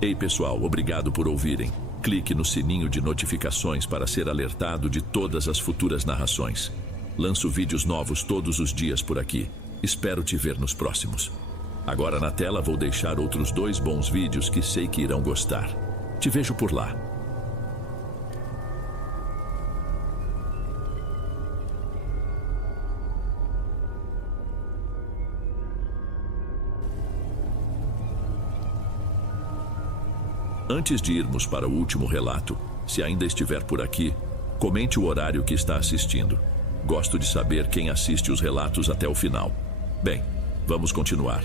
Ei pessoal, obrigado por ouvirem. Clique no sininho de notificações para ser alertado de todas as futuras narrações. Lanço vídeos novos todos os dias por aqui. Espero te ver nos próximos. Agora na tela vou deixar outros 2 bons vídeos que sei que irão gostar. Te vejo por lá. Antes de irmos para o último relato, se ainda estiver por aqui, comente o horário que está assistindo. Gosto de saber quem assiste os relatos até o final. Bem, vamos continuar.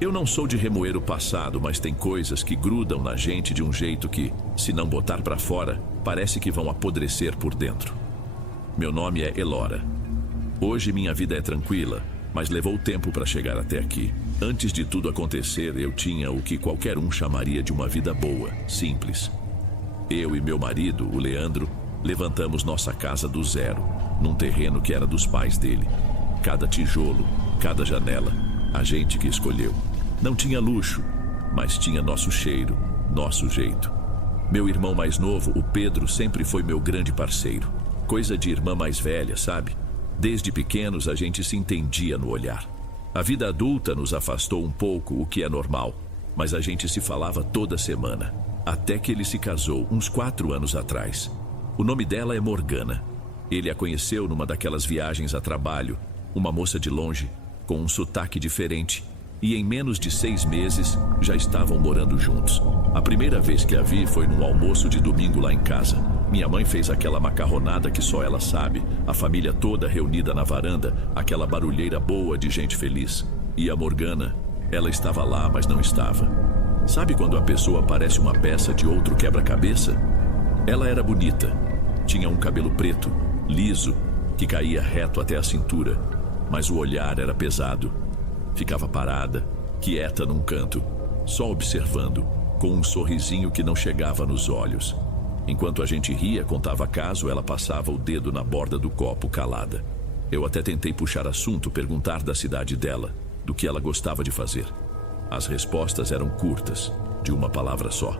Eu não sou de remoer o passado, mas tem coisas que grudam na gente de um jeito que, se não botar pra fora, parece que vão apodrecer por dentro. Meu nome é Elora. Hoje minha vida é tranquila, mas levou tempo para chegar até aqui. Antes de tudo acontecer, eu tinha o que qualquer um chamaria de uma vida boa, simples. Eu e meu marido, o Leandro, levantamos nossa casa do zero, num terreno que era dos pais dele. Cada tijolo, cada janela, a gente que escolheu. Não tinha luxo, mas tinha nosso cheiro, nosso jeito. Meu irmão mais novo, o Pedro, sempre foi meu grande parceiro. Coisa de irmã mais velha, sabe? Desde pequenos a gente se entendia no olhar. A vida adulta nos afastou um pouco, o que é normal, mas a gente se falava toda semana. Até que ele se casou, uns 4 anos atrás. O nome dela é Morgana. Ele a conheceu numa daquelas viagens a trabalho, uma moça de longe, com um sotaque diferente. E em menos de 6 meses, já estavam morando juntos. A primeira vez que a vi foi num almoço de domingo lá em casa. Minha mãe fez aquela macarronada que só ela sabe, a família toda reunida na varanda, aquela barulheira boa de gente feliz. E a Morgana, ela estava lá, mas não estava. Sabe quando a pessoa parece uma peça de outro quebra-cabeça? Ela era bonita. Tinha um cabelo preto, liso, que caía reto até a cintura, mas o olhar era pesado. Ficava parada, quieta num canto, só observando, com um sorrisinho que não chegava nos olhos. Enquanto a gente ria, contava caso, ela passava o dedo na borda do copo, calada. Eu até tentei puxar assunto, perguntar da cidade dela, do que ela gostava de fazer. As respostas eram curtas, de uma palavra só.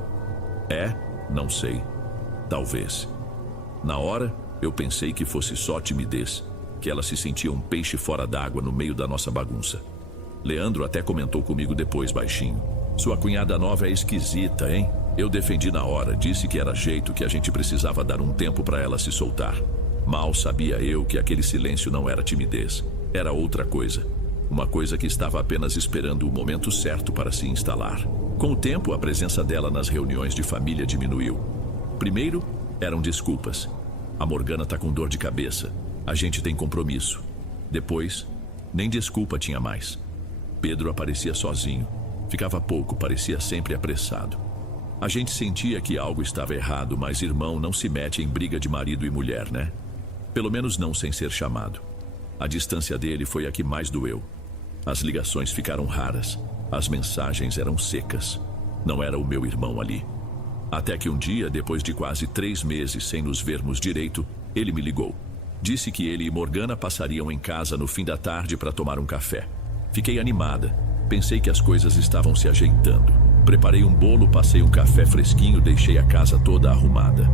É, não sei, talvez. Na hora, eu pensei que fosse só timidez, que ela se sentia um peixe fora d'água no meio da nossa bagunça. Leandro até comentou comigo depois, baixinho. Sua cunhada nova é esquisita, hein? Eu defendi na hora, disse que era jeito, que a gente precisava dar um tempo para ela se soltar. Mal sabia eu que aquele silêncio não era timidez, era outra coisa. Uma coisa que estava apenas esperando o momento certo para se instalar. Com o tempo, a presença dela nas reuniões de família diminuiu. Primeiro, eram desculpas. A Morgana tá com dor de cabeça. A gente tem compromisso. Depois, nem desculpa tinha mais. Pedro aparecia sozinho. Ficava pouco, parecia sempre apressado. A gente sentia que algo estava errado, mas irmão não se mete em briga de marido e mulher, né? Pelo menos não sem ser chamado. A distância dele foi a que mais doeu. As ligações ficaram raras. As mensagens eram secas. Não era o meu irmão ali. Até que um dia, depois de quase 3 meses sem nos vermos direito, ele me ligou. Disse que ele e Morgana passariam em casa no fim da tarde para tomar um café. Fiquei animada. Pensei que as coisas estavam se ajeitando. Preparei um bolo, passei um café fresquinho, deixei a casa toda arrumada.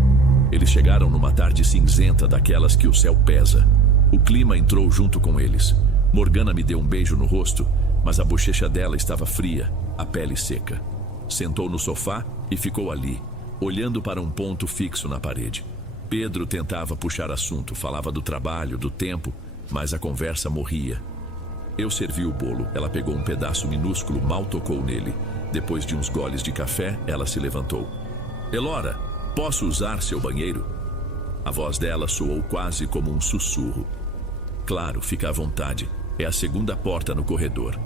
Eles chegaram numa tarde cinzenta, daquelas que o céu pesa. O clima entrou junto com eles. Morgana me deu um beijo no rosto, mas a bochecha dela estava fria, a pele seca. Sentou no sofá e ficou ali, olhando para um ponto fixo na parede. Pedro tentava puxar assunto, falava do trabalho, do tempo, mas a conversa morria. Eu servi o bolo, ela pegou um pedaço minúsculo, mal tocou nele. Depois de uns goles de café, ela se levantou. Elora, posso usar seu banheiro? A voz dela soou quase como um sussurro. Claro, fica à vontade. É a 2ª porta no corredor.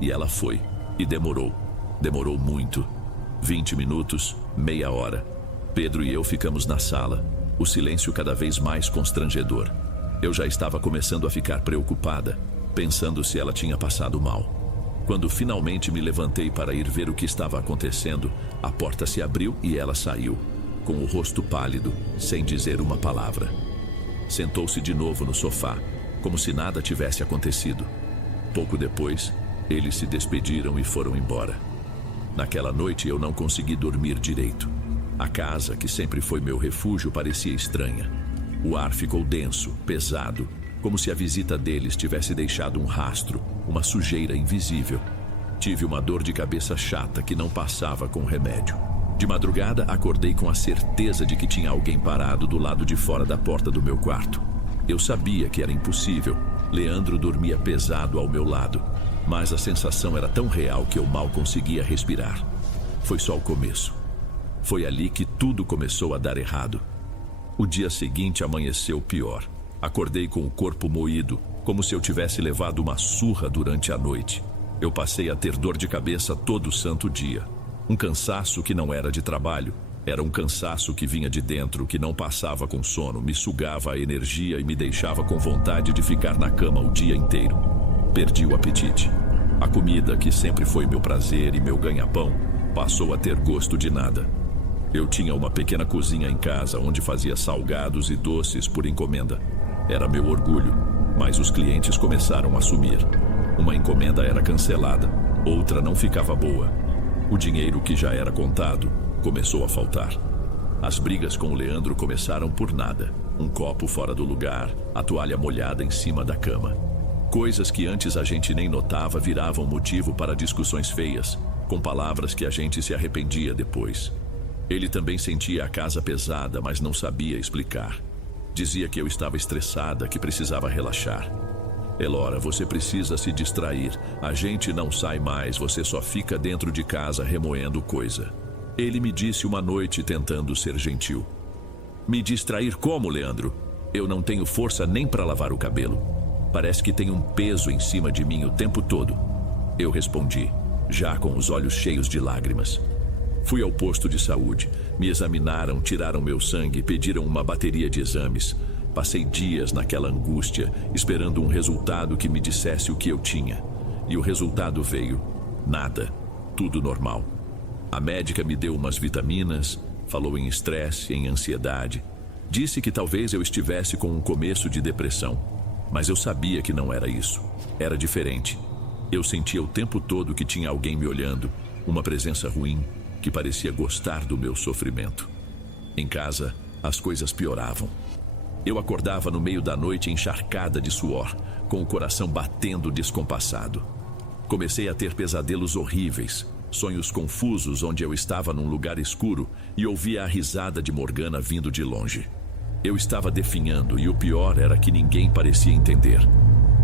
E ela foi. E demorou. Demorou muito. 20 minutos, meia hora. Pedro e eu ficamos na sala. O silêncio cada vez mais constrangedor. Eu já estava começando a ficar preocupada, pensando se ela tinha passado mal. Quando finalmente me levantei para ir ver o que estava acontecendo, a porta se abriu e ela saiu. com o rosto pálido, sem dizer uma palavra. Sentou-se de novo no sofá, como se nada tivesse acontecido. Pouco depois, eles se despediram e foram embora. Naquela noite eu não consegui dormir direito. A casa, que sempre foi meu refúgio, parecia estranha. O ar ficou denso, pesado, como se a visita deles tivesse deixado um rastro, uma sujeira invisível. Tive uma dor de cabeça chata que não passava com remédio. De madrugada, acordei com a certeza de que tinha alguém parado do lado de fora da porta do meu quarto. Eu sabia que era impossível. Leandro dormia pesado ao meu lado, mas a sensação era tão real que eu mal conseguia respirar. Foi só o começo. Foi ali que tudo começou a dar errado. O dia seguinte amanheceu pior. Acordei com o corpo moído, como se eu tivesse levado uma surra durante a noite. Eu passei a ter dor de cabeça todo santo dia. Um cansaço que não era de trabalho. Era um cansaço que vinha de dentro, que não passava com sono, me sugava a energia e me deixava com vontade de ficar na cama o dia inteiro. Perdi o apetite. A comida, que sempre foi meu prazer e meu ganha-pão, passou a ter gosto de nada. Eu tinha uma pequena cozinha em casa onde fazia salgados e doces por encomenda. Era meu orgulho, mas os clientes começaram a sumir. Uma encomenda era cancelada, outra não ficava boa. O dinheiro, que já era contado, começou a faltar. As brigas com o Leandro começaram por nada. Um copo fora do lugar, a toalha molhada em cima da cama. Coisas que antes a gente nem notava viravam motivo para discussões feias, com palavras que a gente se arrependia depois. Ele também sentia a casa pesada, mas não sabia explicar. Dizia que eu estava estressada, que precisava relaxar. Elora, você precisa se distrair. A gente não sai mais, você só fica dentro de casa remoendo coisa. Ele me disse uma noite, tentando ser gentil. Me distrair como, Leandro? Eu não tenho força nem para lavar o cabelo. Parece que tem um peso em cima de mim o tempo todo. Eu respondi, já com os olhos cheios de lágrimas. Fui ao posto de saúde, me examinaram, tiraram meu sangue, pediram uma bateria de exames. Passei dias naquela angústia, esperando um resultado que me dissesse o que eu tinha. E o resultado veio. Nada. Tudo normal. A médica me deu umas vitaminas, falou em estresse, em ansiedade. Disse que talvez eu estivesse com um começo de depressão. Mas eu sabia que não era isso. Era diferente. Eu sentia o tempo todo que tinha alguém me olhando, uma presença ruim, que parecia gostar do meu sofrimento. Em casa, as coisas pioravam. Eu acordava no meio da noite encharcada de suor, com o coração batendo descompassado. Comecei a ter pesadelos horríveis, sonhos confusos onde eu estava num lugar escuro e ouvia a risada de Morgana vindo de longe. Eu estava definhando e o pior era que ninguém parecia entender.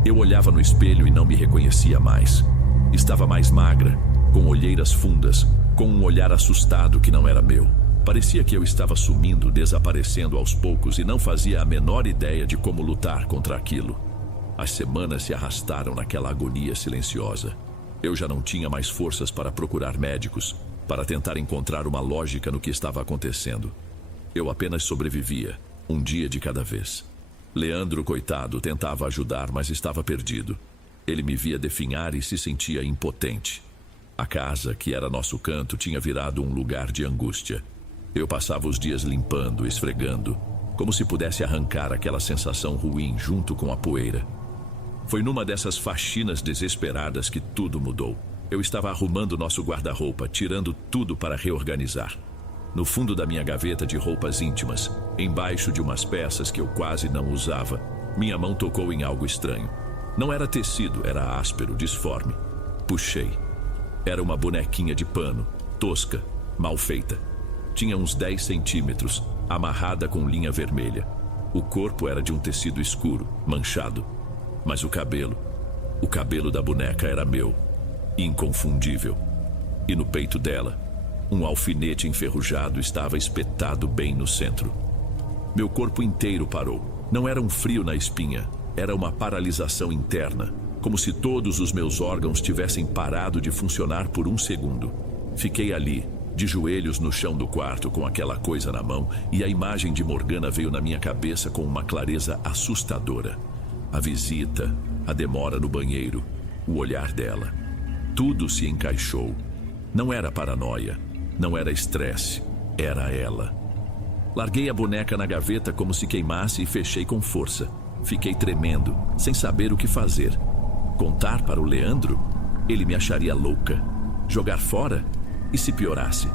Eu olhava no espelho e não me reconhecia mais. Estava mais magra, com olheiras fundas, com um olhar assustado que não era meu. Parecia que eu estava sumindo, desaparecendo aos poucos e não fazia a menor ideia de como lutar contra aquilo. As semanas se arrastaram naquela agonia silenciosa. Eu já não tinha mais forças para procurar médicos, para tentar encontrar uma lógica no que estava acontecendo. Eu apenas sobrevivia, um dia de cada vez. Leandro, coitado, tentava ajudar, mas estava perdido. Ele me via definhar e se sentia impotente. A casa, que era nosso canto, tinha virado um lugar de angústia. Eu passava os dias limpando, esfregando, como se pudesse arrancar aquela sensação ruim junto com a poeira. Foi numa dessas faxinas desesperadas que tudo mudou. Eu estava arrumando nosso guarda-roupa, tirando tudo para reorganizar. No fundo da minha gaveta de roupas íntimas, embaixo de umas peças que eu quase não usava, minha mão tocou em algo estranho. Não era tecido, era áspero, disforme. Puxei. Era uma bonequinha de pano, tosca, mal feita. Tinha uns 10 centímetros, amarrada com linha vermelha. O corpo era de um tecido escuro, manchado. Mas o cabelo da boneca era meu, inconfundível. E no peito dela, um alfinete enferrujado estava espetado bem no centro. Meu corpo inteiro parou. Não era um frio na espinha, era uma paralisação interna, como se todos os meus órgãos tivessem parado de funcionar por um segundo. Fiquei ali, de joelhos no chão do quarto com aquela coisa na mão, e a imagem de Morgana veio na minha cabeça com uma clareza assustadora. A visita, a demora no banheiro, o olhar dela. Tudo se encaixou. Não era paranoia, não era estresse, era ela. Larguei a boneca na gaveta como se queimasse e fechei com força. Fiquei tremendo, sem saber o que fazer. Contar para o Leandro? Ele me acharia louca. Jogar fora? E se piorasse?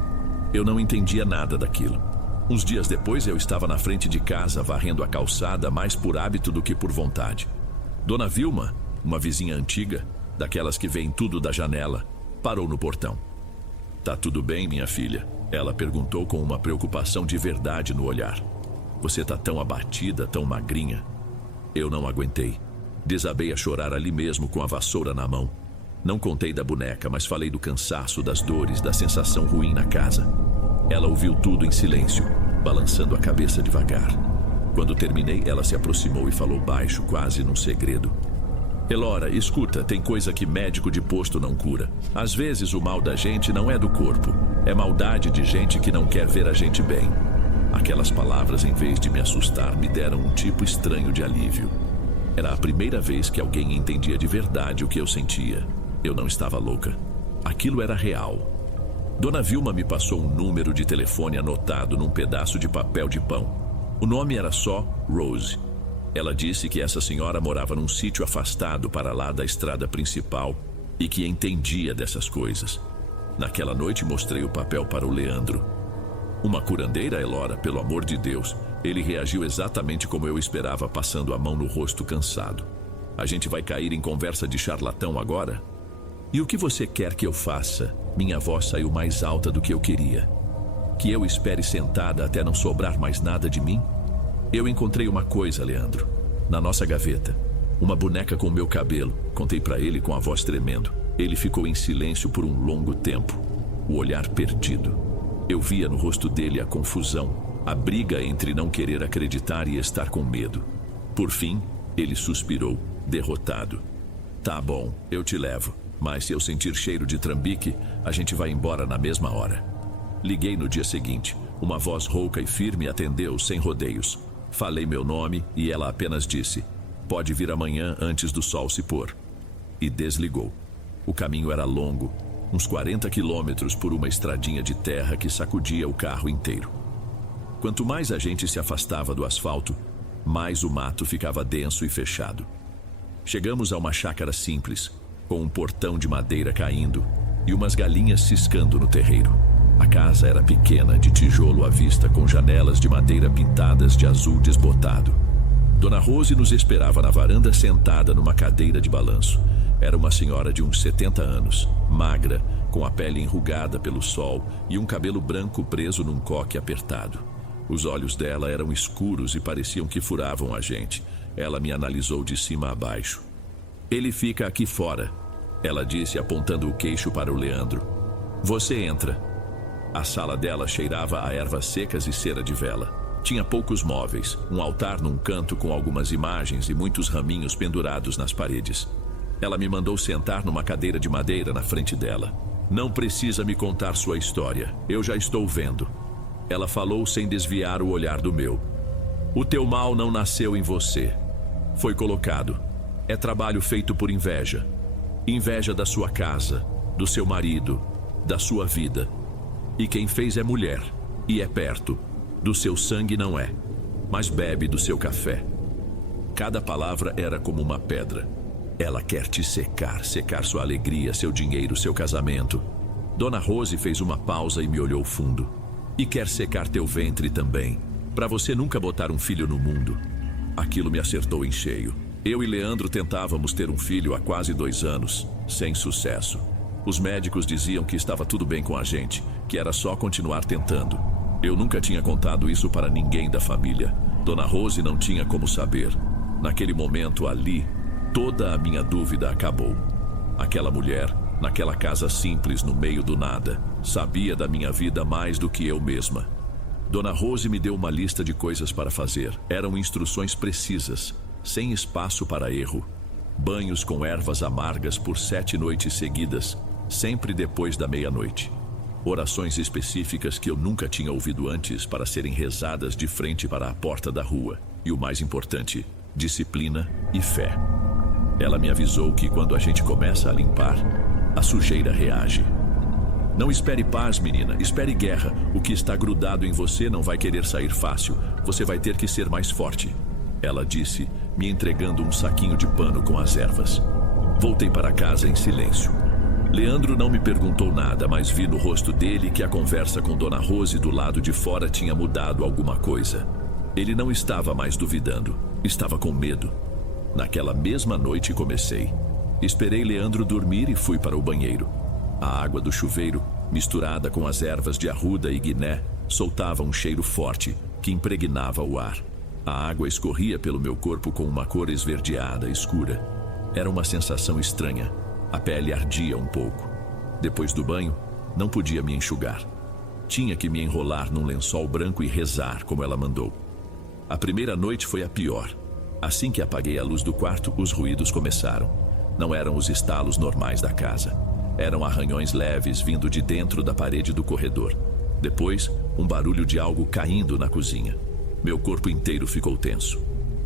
Eu não entendia nada daquilo. Uns dias depois eu estava na frente de casa varrendo a calçada mais por hábito do que por vontade. Dona Vilma, uma vizinha antiga, daquelas que veem tudo da janela, parou no portão. "Tá tudo bem, minha filha?" Ela perguntou com uma preocupação de verdade no olhar. "Você tá tão abatida, tão magrinha." Eu não aguentei. Desabei a chorar ali mesmo com a vassoura na mão. Não contei da boneca, mas falei do cansaço, das dores, da sensação ruim na casa. Ela ouviu tudo em silêncio, balançando a cabeça devagar. Quando terminei, ela se aproximou e falou baixo, quase num segredo. "Elora, escuta, tem coisa que médico de posto não cura. Às vezes o mal da gente não é do corpo, é maldade de gente que não quer ver a gente bem." Aquelas palavras, em vez de me assustar, me deram um tipo estranho de alívio. Era a primeira vez que alguém entendia de verdade o que eu sentia. Eu não estava louca. Aquilo era real. Dona Vilma me passou um número de telefone anotado num pedaço de papel de pão. O nome era só Rose. Ela disse que essa senhora morava num sítio afastado para lá da estrada principal e que entendia dessas coisas. Naquela noite mostrei o papel para o Leandro. "Uma curandeira, Elora, pelo amor de Deus." Ele reagiu exatamente como eu esperava, passando a mão no rosto cansado. "A gente vai cair em conversa de charlatão agora? E o que você quer que eu faça?" Minha voz saiu mais alta do que eu queria. "Que eu espere sentada até não sobrar mais nada de mim?" "Eu encontrei uma coisa, Leandro, na nossa gaveta. Uma boneca com meu cabelo." Contei para ele com a voz tremendo. Ele ficou em silêncio por um longo tempo, o olhar perdido. Eu via no rosto dele a confusão, a briga entre não querer acreditar e estar com medo. Por fim, ele suspirou, derrotado. "Tá bom, eu te levo. Mas se eu sentir cheiro de trambique, a gente vai embora na mesma hora." Liguei no dia seguinte. Uma voz rouca e firme atendeu sem rodeios. Falei meu nome e ela apenas disse: "Pode vir amanhã antes do sol se pôr." E desligou. O caminho era longo, uns 40 quilômetros por uma estradinha de terra que sacudia o carro inteiro. Quanto mais a gente se afastava do asfalto, mais o mato ficava denso e fechado. Chegamos a uma chácara simples, com um portão de madeira caindo e umas galinhas ciscando no terreiro. A casa era pequena, de tijolo à vista, com janelas de madeira pintadas de azul desbotado. Dona Rose nos esperava na varanda, sentada numa cadeira de balanço. Era uma senhora de uns 70 anos, magra, com a pele enrugada pelo sol e um cabelo branco preso num coque apertado. Os olhos dela eram escuros e pareciam que furavam a gente. Ela me analisou de cima a baixo. "Ele fica aqui fora," ela disse, apontando o queixo para o Leandro. "Você entra." A sala dela cheirava a ervas secas e cera de vela. Tinha poucos móveis, um altar num canto com algumas imagens e muitos raminhos pendurados nas paredes. Ela me mandou sentar numa cadeira de madeira na frente dela. "Não precisa me contar sua história, eu já estou vendo." Ela falou sem desviar o olhar do meu. "O teu mal não nasceu em você. Foi colocado. É trabalho feito por inveja. Inveja da sua casa, do seu marido, da sua vida. E quem fez é mulher, e é perto. Do seu sangue não é, mas bebe do seu café." Cada palavra era como uma pedra. "Ela quer te secar, secar sua alegria, seu dinheiro, seu casamento." Dona Rose fez uma pausa e me olhou fundo. "E quer secar teu ventre também, para você nunca botar um filho no mundo." Aquilo me acertou em cheio. Eu e Leandro tentávamos ter um filho há quase 2 anos, sem sucesso. Os médicos diziam que estava tudo bem com a gente, que era só continuar tentando. Eu nunca tinha contado isso para ninguém da família. Dona Rose não tinha como saber. Naquele momento ali, toda a minha dúvida acabou. Aquela mulher, naquela casa simples no meio do nada, sabia da minha vida mais do que eu mesma. Dona Rose me deu uma lista de coisas para fazer. Eram instruções precisas, sem espaço para erro. Banhos com ervas amargas por 7 noites seguidas, sempre depois da meia-noite. Orações específicas que eu nunca tinha ouvido antes para serem rezadas de frente para a porta da rua. E o mais importante, disciplina e fé. Ela me avisou que quando a gente começa a limpar, a sujeira reage. Não espere paz, menina, espere guerra. O que está grudado em você não vai querer sair fácil. Você vai ter que ser mais forte. Ela disse, me entregando um saquinho de pano com as ervas. Voltei para casa em silêncio. Leandro não me perguntou nada, mas vi no rosto dele que a conversa com Dona Rose do lado de fora tinha mudado alguma coisa. Ele não estava mais duvidando, estava com medo. Naquela mesma noite comecei. Esperei Leandro dormir e fui para o banheiro. A água do chuveiro, misturada com as ervas de arruda e guiné, soltava um cheiro forte que impregnava o ar. A água escorria pelo meu corpo com uma cor esverdeada, escura. Era uma sensação estranha. A pele ardia um pouco. Depois do banho, não podia me enxugar. Tinha que me enrolar num lençol branco e rezar, como ela mandou. A primeira noite foi a pior. Assim que apaguei a luz do quarto, os ruídos começaram. Não eram os estalos normais da casa. Eram arranhões leves vindo de dentro da parede do corredor. Depois, um barulho de algo caindo na cozinha. Meu corpo inteiro ficou tenso.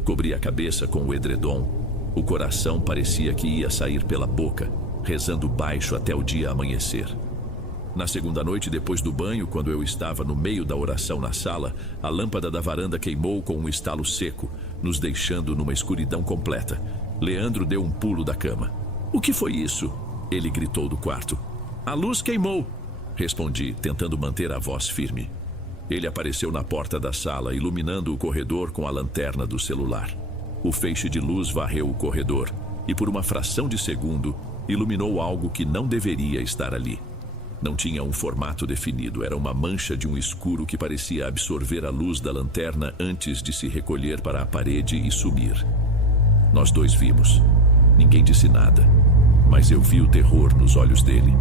Cobri a cabeça com o edredom. O coração parecia que ia sair pela boca, rezando baixo até o dia amanhecer. Na segunda noite, depois do banho, quando eu estava no meio da oração na sala, a lâmpada da varanda queimou com um estalo seco, nos deixando numa escuridão completa. Leandro deu um pulo da cama. "O que foi isso?" Ele gritou do quarto. "A luz queimou", respondi, tentando manter a voz firme. Ele apareceu na porta da sala, iluminando o corredor com a lanterna do celular. O feixe de luz varreu o corredor e, por uma fração de segundo, iluminou algo que não deveria estar ali. Não tinha um formato definido, era uma mancha de um escuro que parecia absorver a luz da lanterna antes de se recolher para a parede e sumir. Nós dois vimos. Ninguém disse nada, mas eu vi o terror nos olhos dele.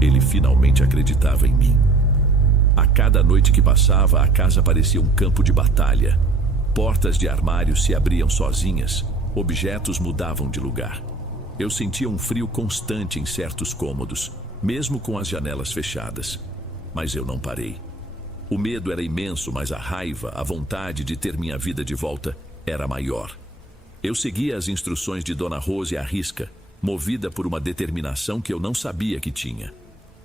Ele finalmente acreditava em mim. A cada noite que passava, a casa parecia um campo de batalha. Portas de armários se abriam sozinhas, objetos mudavam de lugar. Eu sentia um frio constante em certos cômodos, mesmo com as janelas fechadas. Mas eu não parei. O medo era imenso, mas a raiva, a vontade de ter minha vida de volta, era maior. Eu seguia as instruções de Dona Rose à risca, movida por uma determinação que eu não sabia que tinha.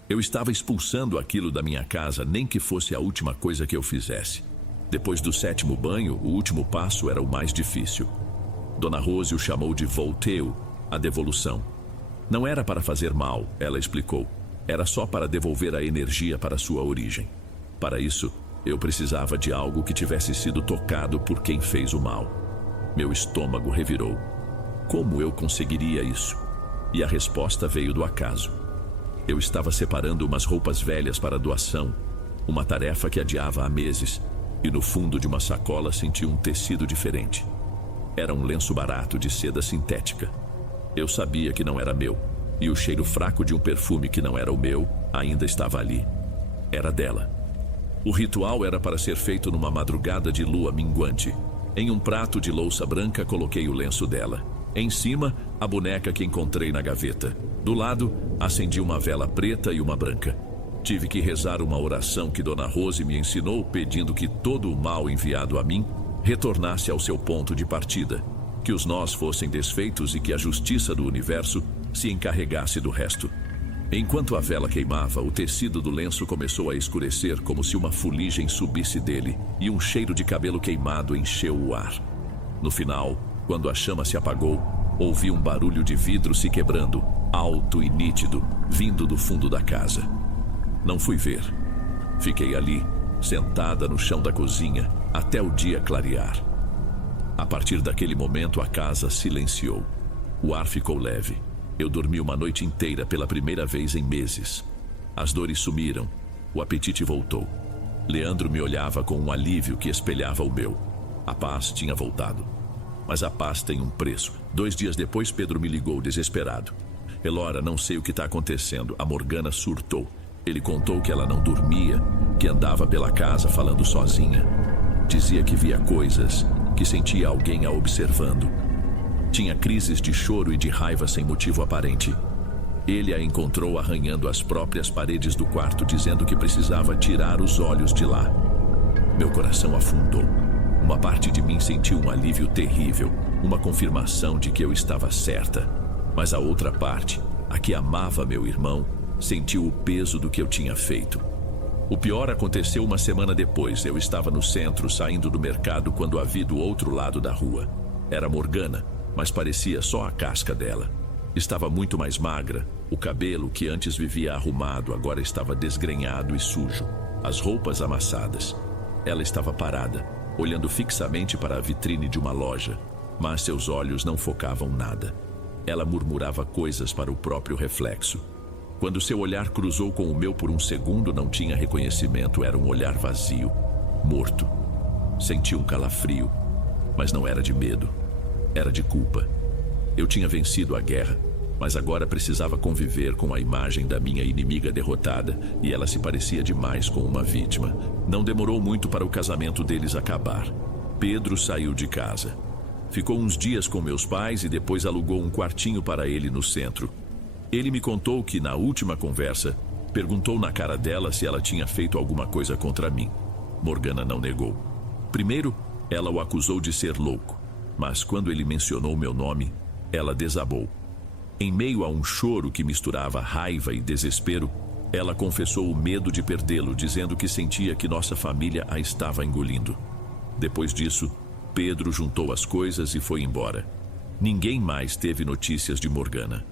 Eu estava expulsando aquilo da minha casa, nem que fosse a última coisa que eu fizesse. Depois do 7º banho, o último passo era o mais difícil. Dona Rose o chamou de volteu, a devolução. Não era para fazer mal, ela explicou. Era só para devolver a energia para sua origem. Para isso, eu precisava de algo que tivesse sido tocado por quem fez o mal. Meu estômago revirou. Como eu conseguiria isso? E a resposta veio do acaso. Eu estava separando umas roupas velhas para doação, uma tarefa que adiava há meses, e no fundo de uma sacola senti um tecido diferente. Era um lenço barato de seda sintética. Eu sabia que não era meu, e o cheiro fraco de um perfume que não era o meu ainda estava ali. Era dela. O ritual era para ser feito numa madrugada de lua minguante. Em um prato de louça branca coloquei o lenço dela. Em cima, a boneca que encontrei na gaveta. Do lado, acendi uma vela preta e uma branca. Tive que rezar uma oração que Dona Rose me ensinou, pedindo que todo o mal enviado a mim retornasse ao seu ponto de partida, que os nós fossem desfeitos e que a justiça do universo se encarregasse do resto. Enquanto a vela queimava, o tecido do lenço começou a escurecer como se uma fuligem subisse dele, e um cheiro de cabelo queimado encheu o ar. No final, quando a chama se apagou, ouvi um barulho de vidro se quebrando, alto e nítido, vindo do fundo da casa. Não fui ver. Fiquei ali, sentada no chão da cozinha, até o dia clarear. A partir daquele momento, a casa silenciou. O ar ficou leve. Eu dormi uma noite inteira pela primeira vez em meses. As dores sumiram. O apetite voltou. Leandro me olhava com um alívio que espelhava o meu. A paz tinha voltado. Mas a paz tem um preço. 2 dias depois, Pedro me ligou desesperado. "Elora, não sei o que está acontecendo." A Morgana surtou. Ele contou que ela não dormia, que andava pela casa falando sozinha. Dizia que via coisas, que sentia alguém a observando. Tinha crises de choro e de raiva sem motivo aparente. Ele a encontrou arranhando as próprias paredes do quarto, dizendo que precisava tirar os olhos de lá. Meu coração afundou. Uma parte de mim sentiu um alívio terrível, uma confirmação de que eu estava certa. Mas a outra parte, a que amava meu irmão, Sentiu o peso do que eu tinha feito. O pior aconteceu uma semana depois. Eu estava no centro, saindo do mercado, quando a vi do outro lado da rua. Era Morgana, mas parecia só a casca dela. Estava muito mais magra. O cabelo, que antes vivia arrumado, agora estava desgrenhado e sujo. As roupas amassadas. Ela estava parada, olhando fixamente para a vitrine de uma loja, mas seus olhos não focavam nada. Ela murmurava coisas para o próprio reflexo. Quando seu olhar cruzou com o meu por um segundo, não tinha reconhecimento. Era um olhar vazio, morto. Senti um calafrio, mas não era de medo. Era de culpa. Eu tinha vencido a guerra, mas agora precisava conviver com a imagem da minha inimiga derrotada, e ela se parecia demais com uma vítima. Não demorou muito para o casamento deles acabar. Pedro saiu de casa. Ficou uns dias com meus pais e depois alugou um quartinho para ele no centro. Ele me contou que, na última conversa, perguntou na cara dela se ela tinha feito alguma coisa contra mim. Morgana não negou. Primeiro, ela o acusou de ser louco, mas quando ele mencionou meu nome, ela desabou. Em meio a um choro que misturava raiva e desespero, ela confessou o medo de perdê-lo, dizendo que sentia que nossa família a estava engolindo. Depois disso, Pedro juntou as coisas e foi embora. Ninguém mais teve notícias de Morgana.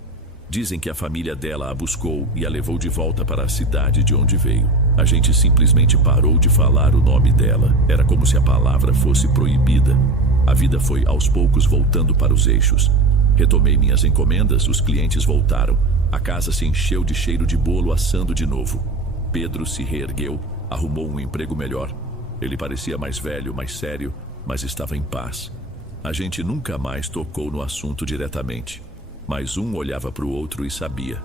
Dizem que a família dela a buscou e a levou de volta para a cidade de onde veio. A gente simplesmente parou de falar o nome dela. Era como se a palavra fosse proibida. A vida foi aos poucos voltando para os eixos. Retomei minhas encomendas, os clientes voltaram. A casa se encheu de cheiro de bolo assando de novo. Pedro se reergueu, arrumou um emprego melhor. Ele parecia mais velho, mais sério, mas estava em paz. A gente nunca mais tocou no assunto diretamente, mas um olhava para o outro e sabia.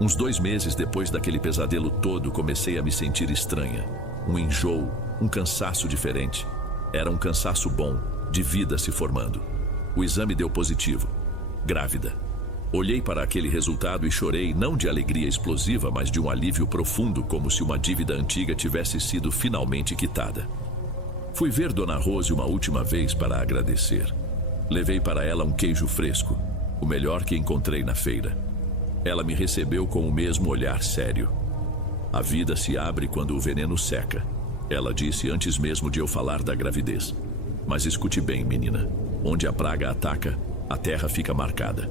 Uns 2 meses depois daquele pesadelo todo, comecei a me sentir estranha. Um enjoo, um cansaço diferente. Era um cansaço bom, de vida se formando. O exame deu positivo. Grávida. Olhei para aquele resultado e chorei, não de alegria explosiva, mas de um alívio profundo, como se uma dívida antiga tivesse sido finalmente quitada. Fui ver Dona Rose uma última vez para agradecer. Levei para ela um queijo fresco, o melhor que encontrei na feira. Ela me recebeu com o mesmo olhar sério. A vida se abre quando o veneno seca, ela disse antes mesmo de eu falar da gravidez. Mas escute bem, menina. Onde a praga ataca, a terra fica marcada.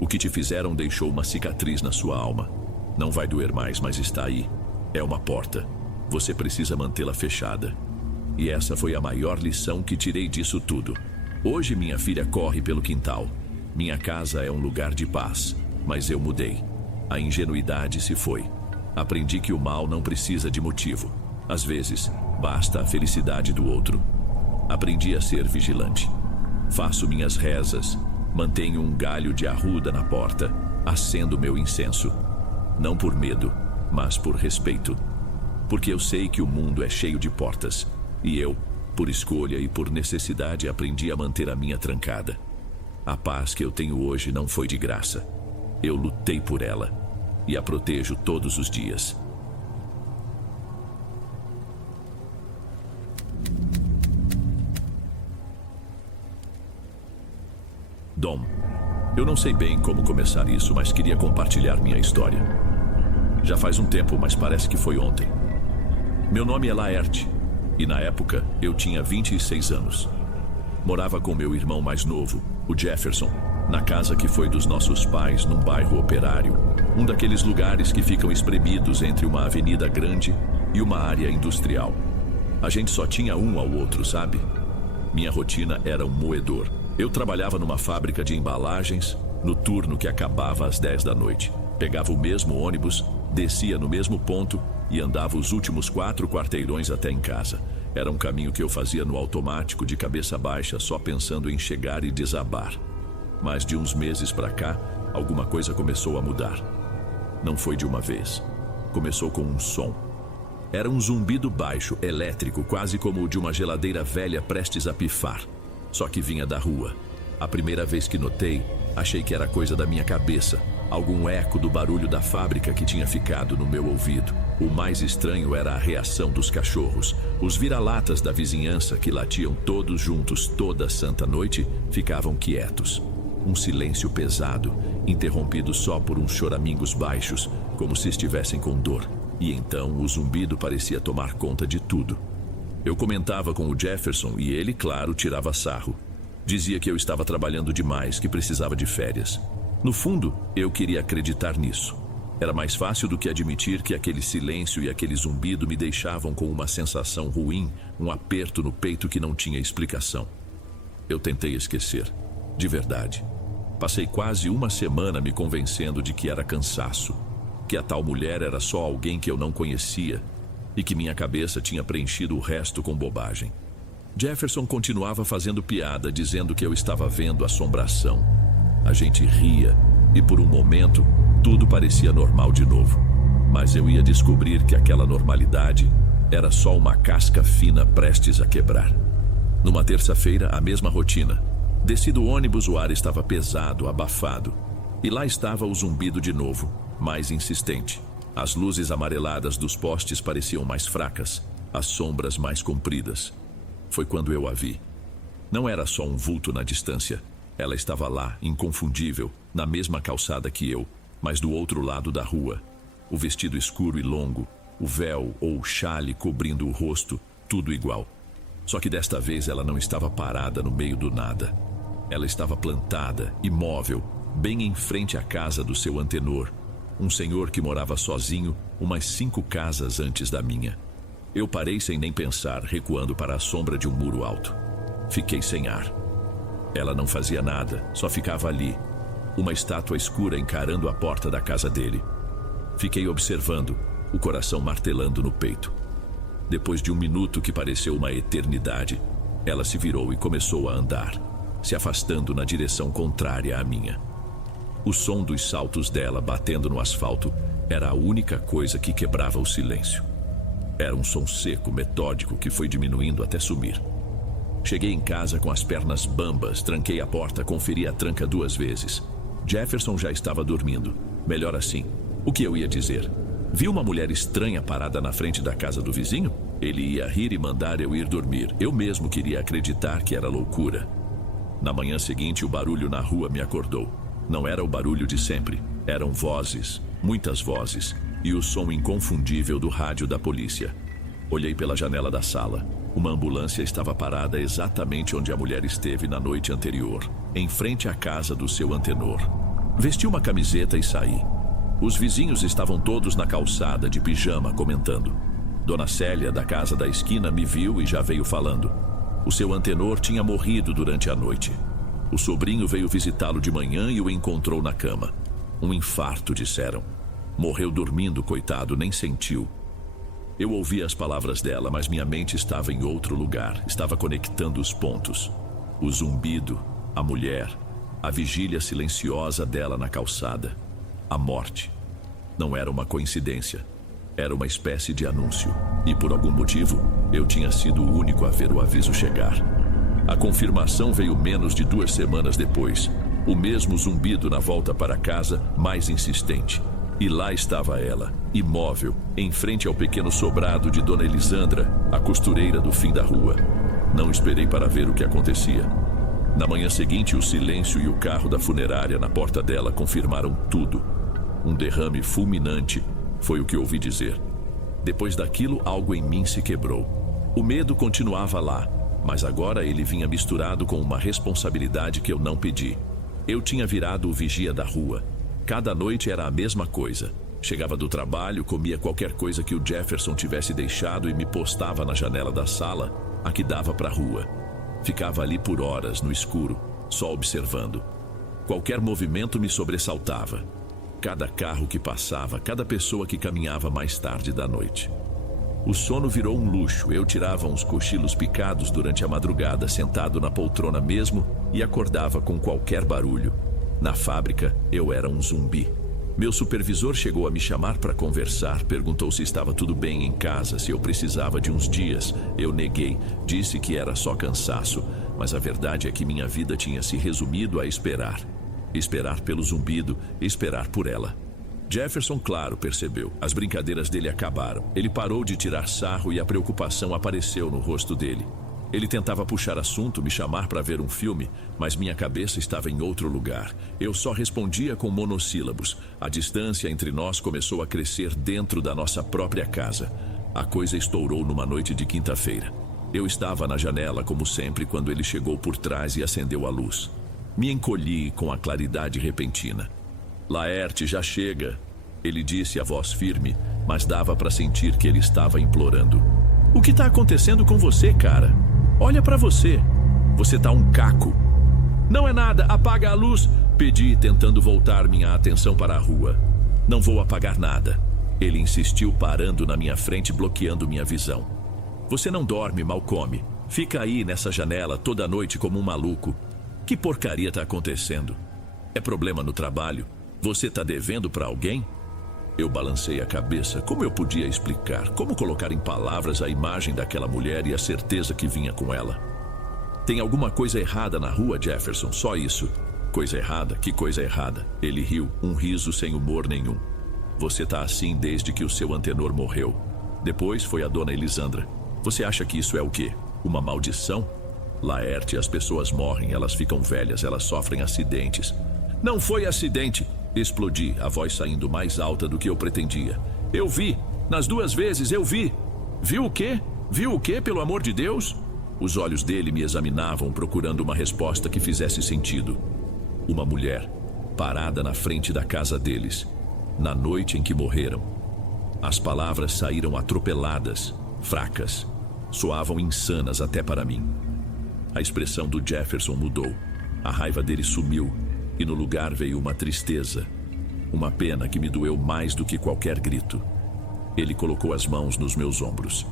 O que te fizeram deixou uma cicatriz na sua alma. Não vai doer mais, mas está aí. É uma porta. Você precisa mantê-la fechada. E essa foi a maior lição que tirei disso tudo. Hoje minha filha corre pelo quintal. Minha casa é um lugar de paz, mas eu mudei. A ingenuidade se foi. Aprendi que o mal não precisa de motivo. Às vezes, basta a felicidade do outro. Aprendi a ser vigilante. Faço minhas rezas. Mantenho um galho de arruda na porta, acendo meu incenso. Não por medo, mas por respeito. Porque eu sei que o mundo é cheio de portas. E eu, por escolha e por necessidade, aprendi a manter a minha trancada. A paz que eu tenho hoje não foi de graça. Eu lutei por ela e a protejo todos os dias. Dom, eu não sei bem como começar isso, mas queria compartilhar minha história. Já faz um tempo, mas parece que foi ontem. Meu nome é Laerte. E na época, eu tinha 26 anos. Morava com meu irmão mais novo, o Jefferson, na casa que foi dos nossos pais, num bairro operário. Um daqueles lugares que ficam espremidos entre uma avenida grande e uma área industrial. A gente só tinha um ao outro, sabe? Minha rotina era um moedor. Eu trabalhava numa fábrica de embalagens, no turno que acabava às 10 da noite. Pegava o mesmo ônibus, descia no mesmo ponto e andava os últimos 4 quarteirões até em casa. Era um caminho que eu fazia no automático, de cabeça baixa, só pensando em chegar e desabar. Mas de uns meses pra cá, alguma coisa começou a mudar. Não foi de uma vez. Começou com um som. Era um zumbido baixo, elétrico, quase como o de uma geladeira velha prestes a pifar. Só que vinha da rua. A primeira vez que notei, achei que era coisa da minha cabeça. Algum eco do barulho da fábrica que tinha ficado no meu ouvido. O mais estranho era a reação dos cachorros. Os vira-latas da vizinhança, que latiam todos juntos toda santa noite, ficavam quietos. Um silêncio pesado, interrompido só por uns choramingos baixos, como se estivessem com dor. E então o zumbido parecia tomar conta de tudo. Eu comentava com o Jefferson e ele, claro, tirava sarro. Dizia que eu estava trabalhando demais, que precisava de férias. No fundo, eu queria acreditar nisso. Era mais fácil do que admitir que aquele silêncio e aquele zumbido me deixavam com uma sensação ruim, um aperto no peito que não tinha explicação. Eu tentei esquecer, de verdade. Passei quase uma semana me convencendo de que era cansaço, que a tal mulher era só alguém que eu não conhecia e que minha cabeça tinha preenchido o resto com bobagem. Jefferson continuava fazendo piada, dizendo que eu estava vendo assombração. A gente ria e por um momento tudo parecia normal de novo. Mas eu ia descobrir que aquela normalidade era só uma casca fina prestes a quebrar. Numa terça-feira, a mesma rotina. Desci do ônibus, o ar estava pesado, abafado. E lá estava o zumbido de novo, mais insistente. As luzes amareladas dos postes pareciam mais fracas, as sombras mais compridas. Foi quando eu a vi. Não era só um vulto na distância. Ela estava lá, inconfundível, na mesma calçada que eu, mas do outro lado da rua. O vestido escuro e longo, o véu ou chale cobrindo o rosto, tudo igual. Só que desta vez ela não estava parada no meio do nada. Ela estava plantada, imóvel, bem em frente à casa do seu antenor, um senhor que morava sozinho umas 5 casas antes da minha. Eu parei sem nem pensar, recuando para a sombra de um muro alto. Fiquei sem ar. Ela não fazia nada, só ficava ali, uma estátua escura encarando a porta da casa dele. Fiquei observando, o coração martelando no peito. Depois de um minuto que pareceu uma eternidade, ela se virou e começou a andar, se afastando na direção contrária à minha. O som dos saltos dela batendo no asfalto era a única coisa que quebrava o silêncio. Era um som seco, metódico, que foi diminuindo até sumir. Cheguei em casa com as pernas bambas, tranquei a porta, conferi a tranca 2 vezes. Jefferson já estava dormindo. Melhor assim. O que eu ia dizer? Viu uma mulher estranha parada na frente da casa do vizinho? Ele ia rir e mandar eu ir dormir. Eu mesmo queria acreditar que era loucura. Na manhã seguinte, o barulho na rua me acordou. Não era o barulho de sempre. Eram vozes, muitas vozes, e o som inconfundível do rádio da polícia. Olhei pela janela da sala. Uma ambulância estava parada exatamente onde a mulher esteve na noite anterior, em frente à casa do seu antenor. Vesti uma camiseta e saí. Os vizinhos estavam todos na calçada, de pijama, comentando. Dona Célia, da casa da esquina, me viu e já veio falando. O seu antenor tinha morrido durante a noite. O sobrinho veio visitá-lo de manhã e o encontrou na cama. Um infarto, disseram. Morreu dormindo, coitado, nem sentiu. Eu ouvi as palavras dela, mas minha mente estava em outro lugar. Estava conectando os pontos. O zumbido, a mulher, a vigília silenciosa dela na calçada. A morte. Não era uma coincidência. Era uma espécie de anúncio. E por algum motivo, eu tinha sido o único a ver o aviso chegar. A confirmação veio menos de 2 semanas depois. O mesmo zumbido na volta para casa, mais insistente. E lá estava ela, imóvel, em frente ao pequeno sobrado de Dona Elisandra, a costureira do fim da rua. Não esperei para ver o que acontecia. Na manhã seguinte, o silêncio e o carro da funerária na porta dela confirmaram tudo. Um derrame fulminante, foi o que ouvi dizer. Depois daquilo, algo em mim se quebrou. O medo continuava lá, mas agora ele vinha misturado com uma responsabilidade que eu não pedi. Eu tinha virado o vigia da rua. Cada noite era a mesma coisa. Chegava do trabalho, comia qualquer coisa que o Jefferson tivesse deixado e me postava na janela da sala, a que dava para a rua. Ficava ali por horas, no escuro, só observando. Qualquer movimento me sobressaltava. Cada carro que passava, cada pessoa que caminhava mais tarde da noite. O sono virou um luxo. Eu tirava uns cochilos picados durante a madrugada, sentado na poltrona mesmo, e acordava com qualquer barulho. Na fábrica, eu era um zumbi. Meu supervisor chegou a me chamar para conversar, perguntou se estava tudo bem em casa, se eu precisava de uns dias. Eu neguei, disse que era só cansaço, mas a verdade é que minha vida tinha se resumido a esperar. Esperar pelo zumbido, esperar por ela. Jefferson, claro, percebeu. As brincadeiras dele acabaram. Ele parou de tirar sarro e a preocupação apareceu no rosto dele. Ele tentava puxar assunto, me chamar para ver um filme, mas minha cabeça estava em outro lugar. Eu só respondia com monossílabos. A distância entre nós começou a crescer dentro da nossa própria casa. A coisa estourou numa noite de quinta-feira. Eu estava na janela, como sempre, quando ele chegou por trás e acendeu a luz. Me encolhi com a claridade repentina. Laerte, já chega, ele disse a voz firme, mas dava para sentir que ele estava implorando. O que está acontecendo com você, cara? Olha para você. Você tá um caco. Não é nada, apaga a luz, pedi, tentando voltar minha atenção para a rua. Não vou apagar nada. Ele insistiu, parando na minha frente, bloqueando minha visão. Você não dorme, mal come. Fica aí nessa janela toda noite como um maluco. Que porcaria tá acontecendo? É problema no trabalho? Você tá devendo para alguém? Eu balancei a cabeça. Como eu podia explicar? Como colocar em palavras a imagem daquela mulher e a certeza que vinha com ela? Tem alguma coisa errada na rua, Jefferson, só isso. Coisa errada? Que coisa errada? Ele riu, um riso sem humor nenhum. Você tá assim desde que o seu antenor morreu. Depois foi a dona Elisandra. Você acha que isso é o quê? Uma maldição? Laerte, as pessoas morrem, elas ficam velhas, elas sofrem acidentes. Não foi acidente! Explodi, a voz saindo mais alta do que eu pretendia. Eu vi! Nas 2 vezes eu vi! Viu o quê? Viu o quê, pelo amor de Deus? Os olhos dele me examinavam, procurando uma resposta que fizesse sentido. Uma mulher, parada na frente da casa deles, na noite em que morreram. As palavras saíram atropeladas, fracas, soavam insanas até para mim. A expressão do Jefferson mudou. A raiva dele sumiu. E no lugar veio uma tristeza, uma pena que me doeu mais do que qualquer grito. Ele colocou as mãos nos meus ombros.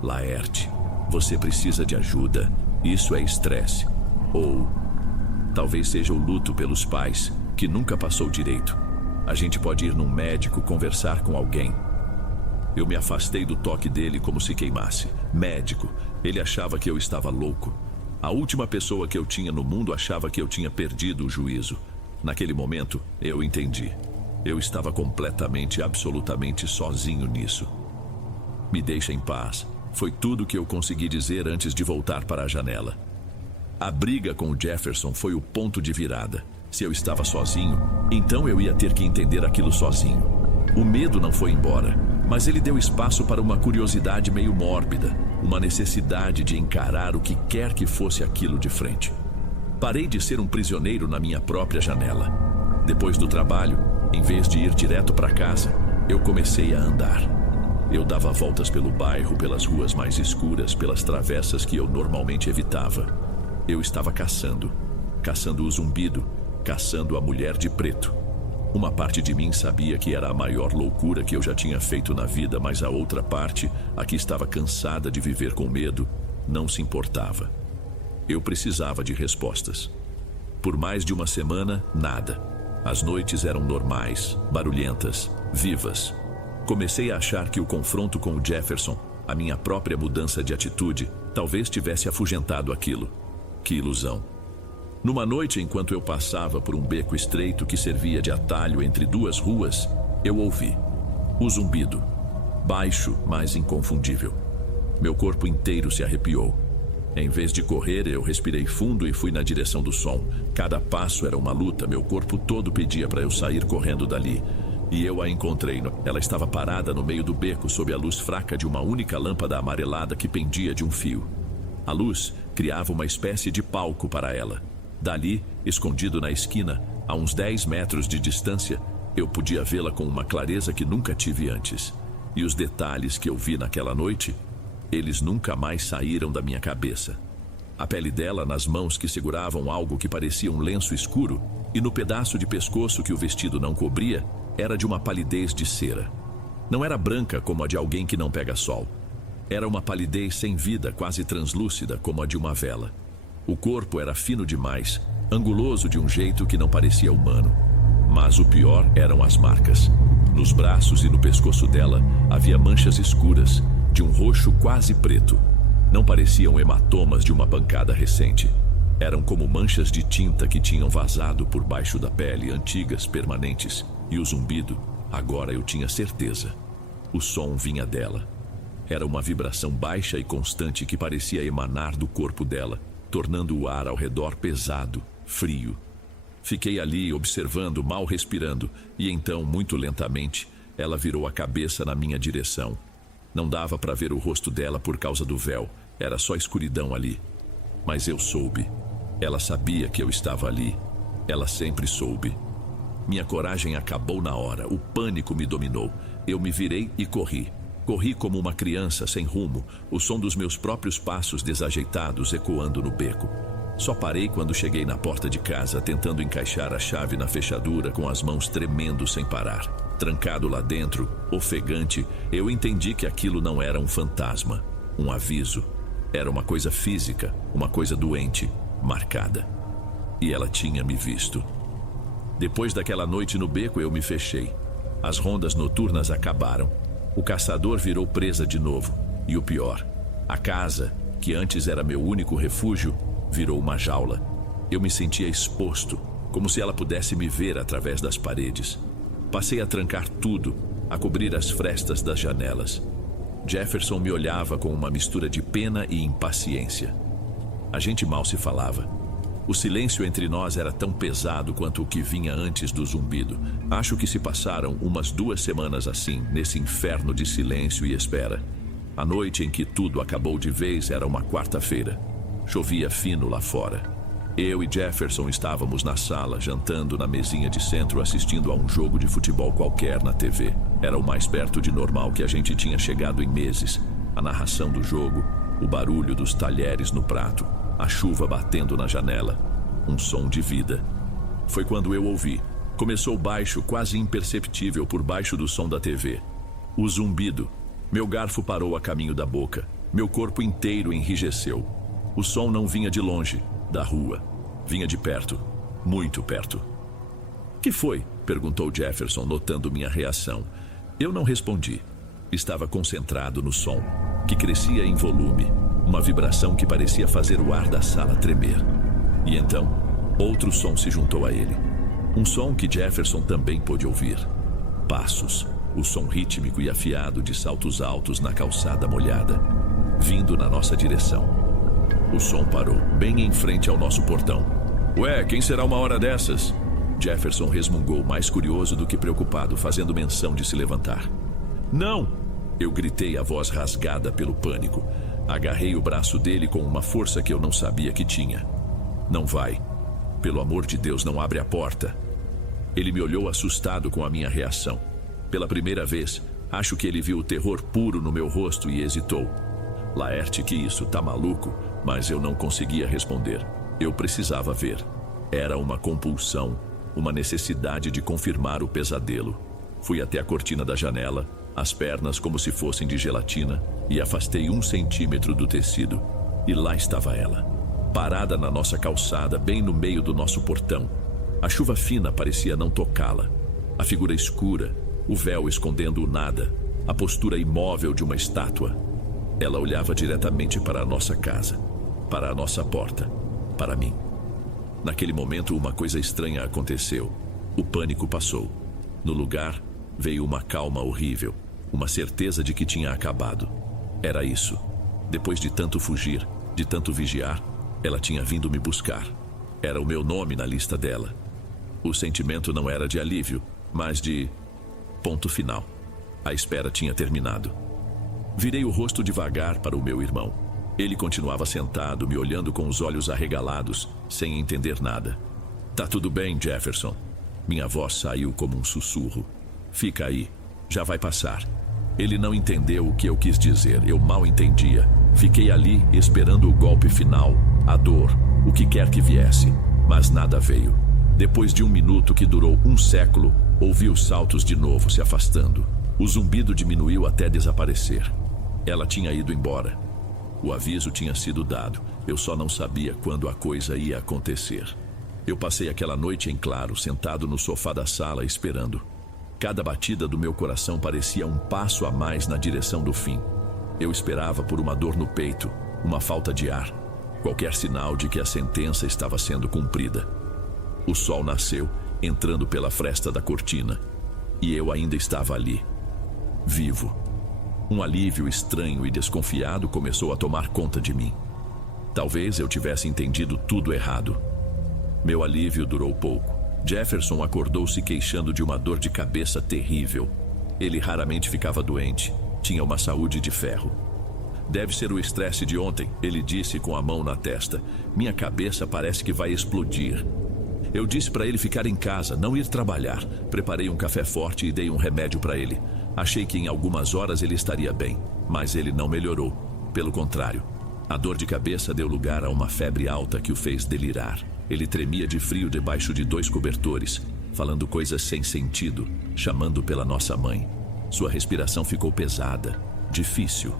Laerte, você precisa de ajuda. Isso é estresse. Ou talvez seja o luto pelos pais, que nunca passou direito. A gente pode ir num médico, conversar com alguém. Eu me afastei do toque dele como se queimasse. Médico. Ele achava que eu estava louco. A última pessoa que eu tinha no mundo achava que eu tinha perdido o juízo. Naquele momento, eu entendi. Eu estava completamente, absolutamente sozinho nisso. Me deixa em paz. Foi tudo que eu consegui dizer antes de voltar para a janela. A briga com o Jefferson foi o ponto de virada. Se eu estava sozinho, então eu ia ter que entender aquilo sozinho. O medo não foi embora, mas ele deu espaço para uma curiosidade meio mórbida. Uma necessidade de encarar o que quer que fosse aquilo de frente. Parei de ser um prisioneiro na minha própria janela. Depois do trabalho, em vez de ir direto para casa, eu comecei a andar. Eu dava voltas pelo bairro, pelas ruas mais escuras, pelas travessas que eu normalmente evitava. Eu estava caçando o zumbido, caçando a mulher de preto. Uma parte de mim sabia que era a maior loucura que eu já tinha feito na vida, mas a outra parte, a que estava cansada de viver com medo, não se importava. Eu precisava de respostas. Por mais de uma semana, nada. As noites eram normais, barulhentas, vivas. Comecei a achar que o confronto com o Jefferson, a minha própria mudança de atitude, talvez tivesse afugentado aquilo. Que ilusão. Numa noite, enquanto eu passava por um beco estreito que servia de atalho entre 2 ruas, eu ouvi o zumbido, baixo, mas inconfundível. Meu corpo inteiro se arrepiou. Em vez de correr, eu respirei fundo e fui na direção do som. Cada passo era uma luta, meu corpo todo pedia para eu sair correndo dali. E eu a encontrei. Ela estava parada no meio do beco, sob a luz fraca de uma única lâmpada amarelada que pendia de um fio. A luz criava uma espécie de palco para ela. Dali, escondido na esquina, a uns 10 metros de distância, eu podia vê-la com uma clareza que nunca tive antes. E os detalhes que eu vi naquela noite, eles nunca mais saíram da minha cabeça. A pele dela nas mãos que seguravam algo que parecia um lenço escuro, e no pedaço de pescoço que o vestido não cobria, era de uma palidez de cera. Não era branca como a de alguém que não pega sol. Era uma palidez sem vida, quase translúcida, como a de uma vela. O corpo era fino demais, anguloso de um jeito que não parecia humano. Mas o pior eram as marcas. Nos braços e no pescoço dela havia manchas escuras, de um roxo quase preto. Não pareciam hematomas de uma pancada recente. Eram como manchas de tinta que tinham vazado por baixo da pele, antigas, permanentes. E o zumbido, agora eu tinha certeza. O som vinha dela. Era uma vibração baixa e constante que parecia emanar do corpo dela, tornando o ar ao redor pesado, frio. Fiquei ali observando, mal respirando, e então, muito lentamente, ela virou a cabeça na minha direção. Não dava para ver o rosto dela por causa do véu, era só escuridão ali. Mas eu soube. Ela sabia que eu estava ali. Ela sempre soube. Minha coragem acabou na hora, o pânico me dominou. Eu me virei e corri. Corri como uma criança sem rumo, o som dos meus próprios passos desajeitados ecoando no beco. Só parei quando cheguei na porta de casa, tentando encaixar a chave na fechadura com as mãos tremendo sem parar. Trancado lá dentro, ofegante, eu entendi que aquilo não era um fantasma, um aviso. Era uma coisa física, uma coisa doente, marcada. E ela tinha me visto. Depois daquela noite no beco, eu me fechei. As rondas noturnas acabaram. O caçador virou presa de novo. E o pior, a casa, que antes era meu único refúgio, virou uma jaula. Eu me sentia exposto, como se ela pudesse me ver através das paredes. Passei a trancar tudo, a cobrir as frestas das janelas. Jefferson me olhava com uma mistura de pena e impaciência. A gente mal se falava. O silêncio entre nós era tão pesado quanto o que vinha antes do zumbido. Acho que se passaram umas 2 semanas assim, nesse inferno de silêncio e espera. A noite em que tudo acabou de vez era uma quarta-feira. Chovia fino lá fora. Eu e Jefferson estávamos na sala, jantando na mesinha de centro, assistindo a um jogo de futebol qualquer na TV. Era o mais perto de normal que a gente tinha chegado em meses. A narração do jogo, o barulho dos talheres no prato, a chuva batendo na janela, um som de vida. Foi quando eu ouvi. Começou baixo, quase imperceptível por baixo do som da TV. O zumbido. Meu garfo parou a caminho da boca. Meu corpo inteiro enrijeceu. O som não vinha de longe, da rua. Vinha de perto, muito perto. "Que foi?" perguntou Jefferson, notando minha reação. Eu não respondi. Estava concentrado no som, que crescia em volume. Uma vibração que parecia fazer o ar da sala tremer. E então, outro som se juntou a ele. Um som que Jefferson também pôde ouvir. Passos, o som rítmico e afiado de saltos altos na calçada molhada, vindo na nossa direção. O som parou, bem em frente ao nosso portão. "Ué, quem será uma hora dessas?" Jefferson resmungou, mais curioso do que preocupado, fazendo menção de se levantar. "Não!" Eu gritei, a voz rasgada pelo pânico. Agarrei o braço dele com uma força que eu não sabia que tinha. "Não vai. Pelo amor de Deus, não abre a porta." Ele me olhou assustado com a minha reação. Pela primeira vez, acho que ele viu o terror puro no meu rosto e hesitou. "Laerte, que isso, tá maluco?" Mas eu não conseguia responder. Eu precisava ver. Era uma compulsão, uma necessidade de confirmar o pesadelo. Fui até a cortina da janela, as pernas como se fossem de gelatina, e afastei 1 centímetro do tecido. E lá estava ela, parada na nossa calçada, bem no meio do nosso portão. A chuva fina parecia não tocá-la. A figura escura, o véu escondendo o nada, a postura imóvel de uma estátua. Ela olhava diretamente para a nossa casa, para a nossa porta, para mim. Naquele momento, uma coisa estranha aconteceu. O pânico passou. No lugar, veio uma calma horrível, uma certeza de que tinha acabado. Era isso. Depois de tanto fugir, de tanto vigiar, ela tinha vindo me buscar. Era o meu nome na lista dela. O sentimento não era de alívio, mas de ponto final. A espera tinha terminado. Virei o rosto devagar para o meu irmão. Ele continuava sentado, me olhando com os olhos arregalados, sem entender nada. "Tá tudo bem, Jefferson." Minha voz saiu como um sussurro. "Fica aí, já vai passar." Ele não entendeu o que eu quis dizer, eu mal entendia. Fiquei ali, esperando o golpe final, a dor, o que quer que viesse, mas nada veio. Depois de 1 minuto que durou 1 século, ouvi os saltos de novo se afastando. O zumbido diminuiu até desaparecer. Ela tinha ido embora. O aviso tinha sido dado, eu só não sabia quando a coisa ia acontecer. Eu passei aquela noite em claro, sentado no sofá da sala, esperando. Cada batida do meu coração parecia um passo a mais na direção do fim. Eu esperava por uma dor no peito, uma falta de ar, qualquer sinal de que a sentença estava sendo cumprida. O sol nasceu, entrando pela fresta da cortina, e eu ainda estava ali, vivo. Um alívio estranho e desconfiado começou a tomar conta de mim. Talvez eu tivesse entendido tudo errado. Meu alívio durou pouco. Jefferson acordou se queixando de uma dor de cabeça terrível. Ele raramente ficava doente. Tinha uma saúde de ferro. Deve ser o estresse de ontem, ele disse com a mão na testa. Minha cabeça parece que vai explodir. Eu disse para ele ficar em casa, não ir trabalhar. Preparei um café forte e dei um remédio para ele. Achei que em algumas horas ele estaria bem, mas ele não melhorou. Pelo contrário, a dor de cabeça deu lugar a uma febre alta que o fez delirar. Ele tremia de frio debaixo de 2 cobertores, falando coisas sem sentido, chamando pela nossa mãe. Sua respiração ficou pesada, difícil.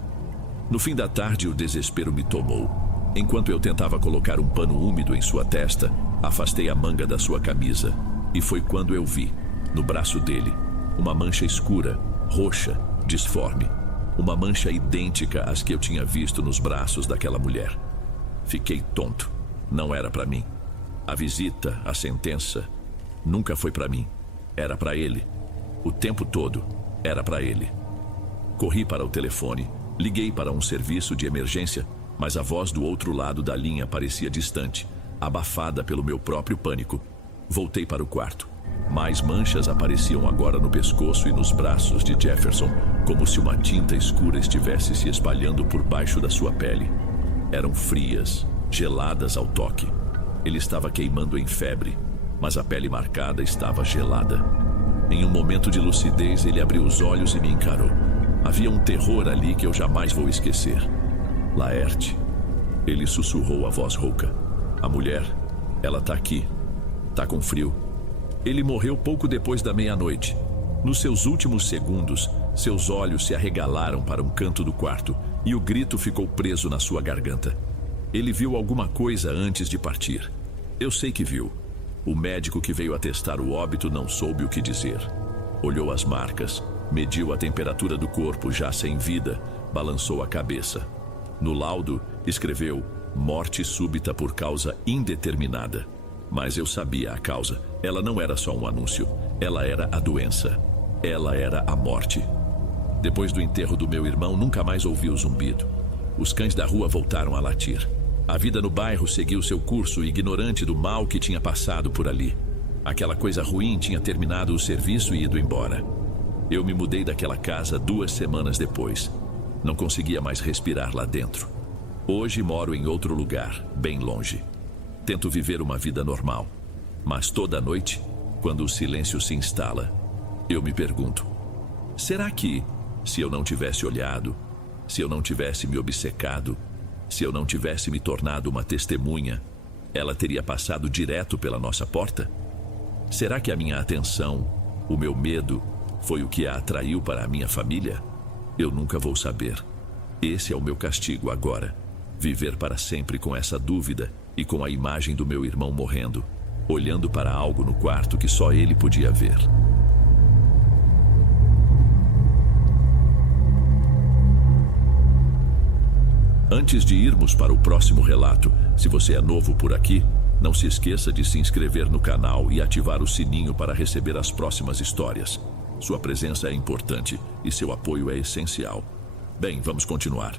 No fim da tarde, o desespero me tomou. Enquanto eu tentava colocar um pano úmido em sua testa, afastei a manga da sua camisa. E foi quando eu vi, no braço dele, uma mancha escura, roxa, disforme. Uma mancha idêntica às que eu tinha visto nos braços daquela mulher. Fiquei tonto. Não era para mim. A visita, a sentença, nunca foi para mim. Era para ele. O tempo todo, era para ele. Corri para o telefone. Liguei para um serviço de emergência, mas a voz do outro lado da linha parecia distante, abafada pelo meu próprio pânico. Voltei para o quarto. Mais manchas apareciam agora no pescoço e nos braços de Jefferson, como se uma tinta escura estivesse se espalhando por baixo da sua pele. Eram frias, geladas ao toque. Ele estava queimando em febre, mas a pele marcada estava gelada. Em um momento de lucidez, ele abriu os olhos e me encarou. Havia um terror ali que eu jamais vou esquecer. Laerte. Ele sussurrou a voz rouca. A mulher, ela tá aqui. Tá com frio. Ele morreu pouco depois da meia-noite. Nos seus últimos segundos, seus olhos se arregalaram para um canto do quarto e o grito ficou preso na sua garganta. Ele viu alguma coisa antes de partir. Eu sei que viu. O médico que veio atestar o óbito não soube o que dizer. Olhou as marcas, mediu a temperatura do corpo já sem vida, balançou a cabeça. No laudo, escreveu morte súbita por causa indeterminada. Mas eu sabia a causa. Ela não era só um anúncio. Ela era a doença. Ela era a morte. Depois do enterro do meu irmão, nunca mais ouvi o zumbido. Os cães da rua voltaram a latir. A vida no bairro seguiu seu curso, ignorante do mal que tinha passado por ali. Aquela coisa ruim tinha terminado o serviço e ido embora. Eu me mudei daquela casa 2 semanas depois. Não conseguia mais respirar lá dentro. Hoje moro em outro lugar, bem longe. Tento viver uma vida normal. Mas toda noite, quando o silêncio se instala, eu me pergunto: será que, se eu não tivesse olhado, se eu não tivesse me obcecado, se eu não tivesse me tornado uma testemunha, ela teria passado direto pela nossa porta? Será que a minha atenção, o meu medo, foi o que a atraiu para a minha família? Eu nunca vou saber. Esse é o meu castigo agora. Viver para sempre com essa dúvida e com a imagem do meu irmão morrendo, olhando para algo no quarto que só ele podia ver. Antes de irmos para o próximo relato, se você é novo por aqui, não se esqueça de se inscrever no canal e ativar o sininho para receber as próximas histórias. Sua presença é importante e seu apoio é essencial. Bem, vamos continuar.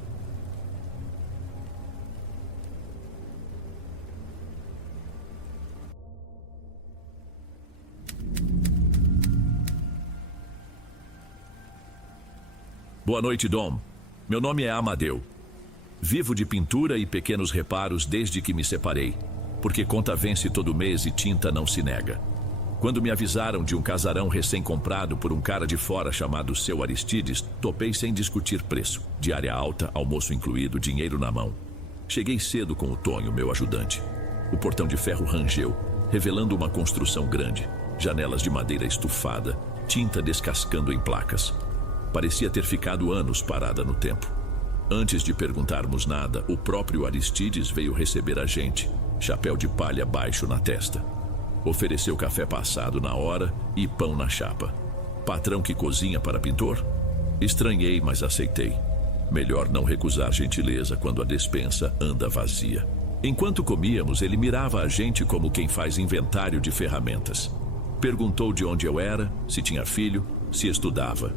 Boa noite, Dom. Meu nome é Amadeu. Vivo de pintura e pequenos reparos desde que me separei, porque conta vence todo mês e tinta não se nega. Quando me avisaram de um casarão recém-comprado por um cara de fora chamado Seu Aristides, topei sem discutir preço. Diária alta, almoço incluído, dinheiro na mão. Cheguei cedo com o Tonho, meu ajudante. O portão de ferro rangeu, revelando uma construção grande. Janelas de madeira estufada, tinta descascando em placas. Parecia ter ficado anos parada no tempo. Antes de perguntarmos nada, o próprio Aristides veio receber a gente, chapéu de palha baixo na testa. Ofereceu café passado na hora e pão na chapa. Patrão que cozinha para pintor? Estranhei, mas aceitei. Melhor não recusar gentileza quando a despensa anda vazia. Enquanto comíamos, ele mirava a gente como quem faz inventário de ferramentas. Perguntou de onde eu era, se tinha filho, se estudava.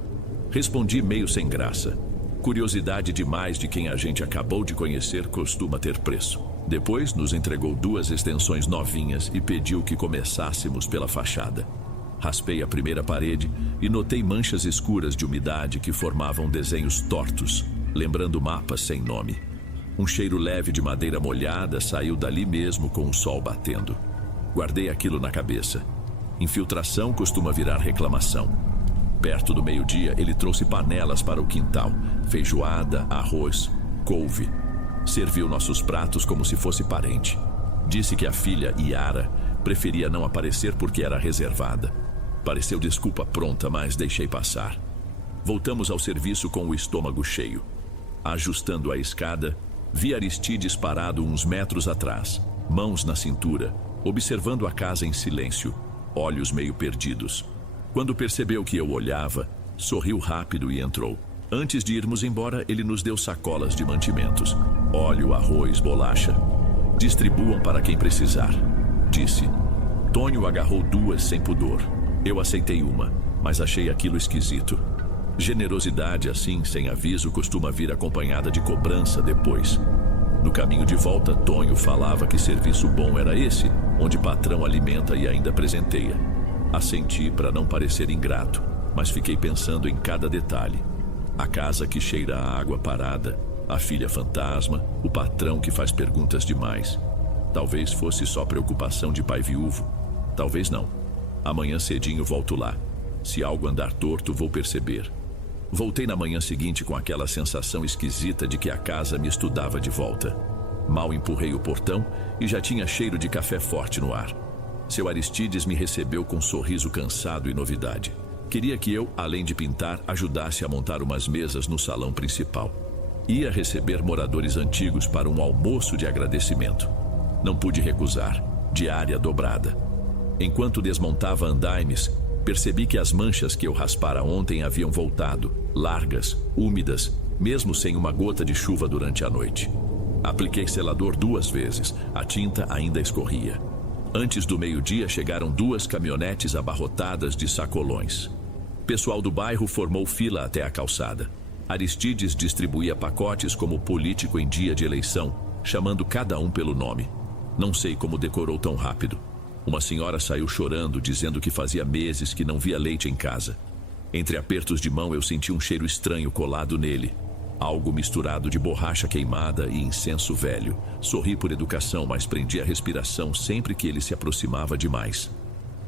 Respondi meio sem graça. Curiosidade demais de quem a gente acabou de conhecer costuma ter preço. Depois nos entregou 2 extensões novinhas e pediu que começássemos pela fachada. Raspei a primeira parede e notei manchas escuras de umidade que formavam desenhos tortos, lembrando mapas sem nome. Um cheiro leve de madeira molhada saiu dali mesmo com o sol batendo. Guardei aquilo na cabeça. Infiltração costuma virar reclamação. Perto do meio-dia, ele trouxe panelas para o quintal, feijoada, arroz, couve. Serviu nossos pratos como se fosse parente. Disse que a filha, Yara, preferia não aparecer porque era reservada. Pareceu desculpa pronta, mas deixei passar. Voltamos ao serviço com o estômago cheio. Ajustando a escada, vi Aristides parado uns metros atrás, mãos na cintura, observando a casa em silêncio, olhos meio perdidos. Quando percebeu que eu olhava, sorriu rápido e entrou. Antes de irmos embora, ele nos deu sacolas de mantimentos: óleo, arroz, bolacha. Distribuam para quem precisar, disse. Tonho agarrou 2 sem pudor. Eu aceitei uma, mas achei aquilo esquisito. Generosidade assim, sem aviso, costuma vir acompanhada de cobrança depois. No caminho de volta, Tonho falava que serviço bom era esse, onde patrão alimenta e ainda presenteia. Assenti para não parecer ingrato, mas fiquei pensando em cada detalhe. A casa que cheira a água parada, a filha fantasma, o patrão que faz perguntas demais. Talvez fosse só preocupação de pai viúvo. Talvez não. Amanhã cedinho volto lá. Se algo andar torto, vou perceber. Voltei na manhã seguinte com aquela sensação esquisita de que a casa me estudava de volta. Mal empurrei o portão e já tinha cheiro de café forte no ar. Seu Aristides me recebeu com um sorriso cansado e novidade. Queria que eu, além de pintar, ajudasse a montar umas mesas no salão principal. Ia receber moradores antigos para um almoço de agradecimento. Não pude recusar. Diária dobrada. Enquanto desmontava andaimes, percebi que as manchas que eu raspara ontem haviam voltado, largas, úmidas, mesmo sem uma gota de chuva durante a noite. Apliquei selador 2 vezes, a tinta ainda escorria. Antes do meio-dia chegaram 2 caminhonetes abarrotadas de sacolões. Pessoal do bairro formou fila até a calçada. Aristides distribuía pacotes como político em dia de eleição, chamando cada um pelo nome. Não sei como decorou tão rápido. Uma senhora saiu chorando, dizendo que fazia meses que não via leite em casa. Entre apertos de mão eu senti um cheiro estranho colado nele. Algo misturado de borracha queimada e incenso velho. Sorri por educação, mas prendi a respiração sempre que ele se aproximava demais.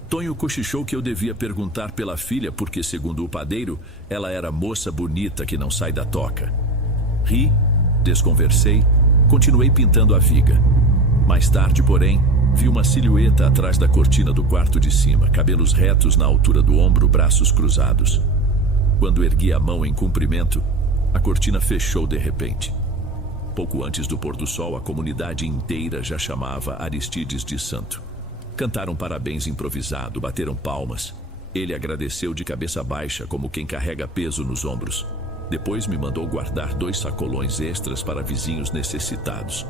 Tonho cochichou que eu devia perguntar pela filha porque, segundo o padeiro, ela era moça bonita que não sai da toca. Ri, desconversei, continuei pintando a viga. Mais tarde, porém, vi uma silhueta atrás da cortina do quarto de cima, cabelos retos na altura do ombro, braços cruzados. Quando ergui a mão em cumprimento, a cortina fechou de repente. Pouco antes do pôr do sol, a comunidade inteira já chamava Aristides de santo. Cantaram parabéns improvisado, bateram palmas. Ele agradeceu de cabeça baixa, como quem carrega peso nos ombros. Depois me mandou guardar 2 sacolões extras para vizinhos necessitados.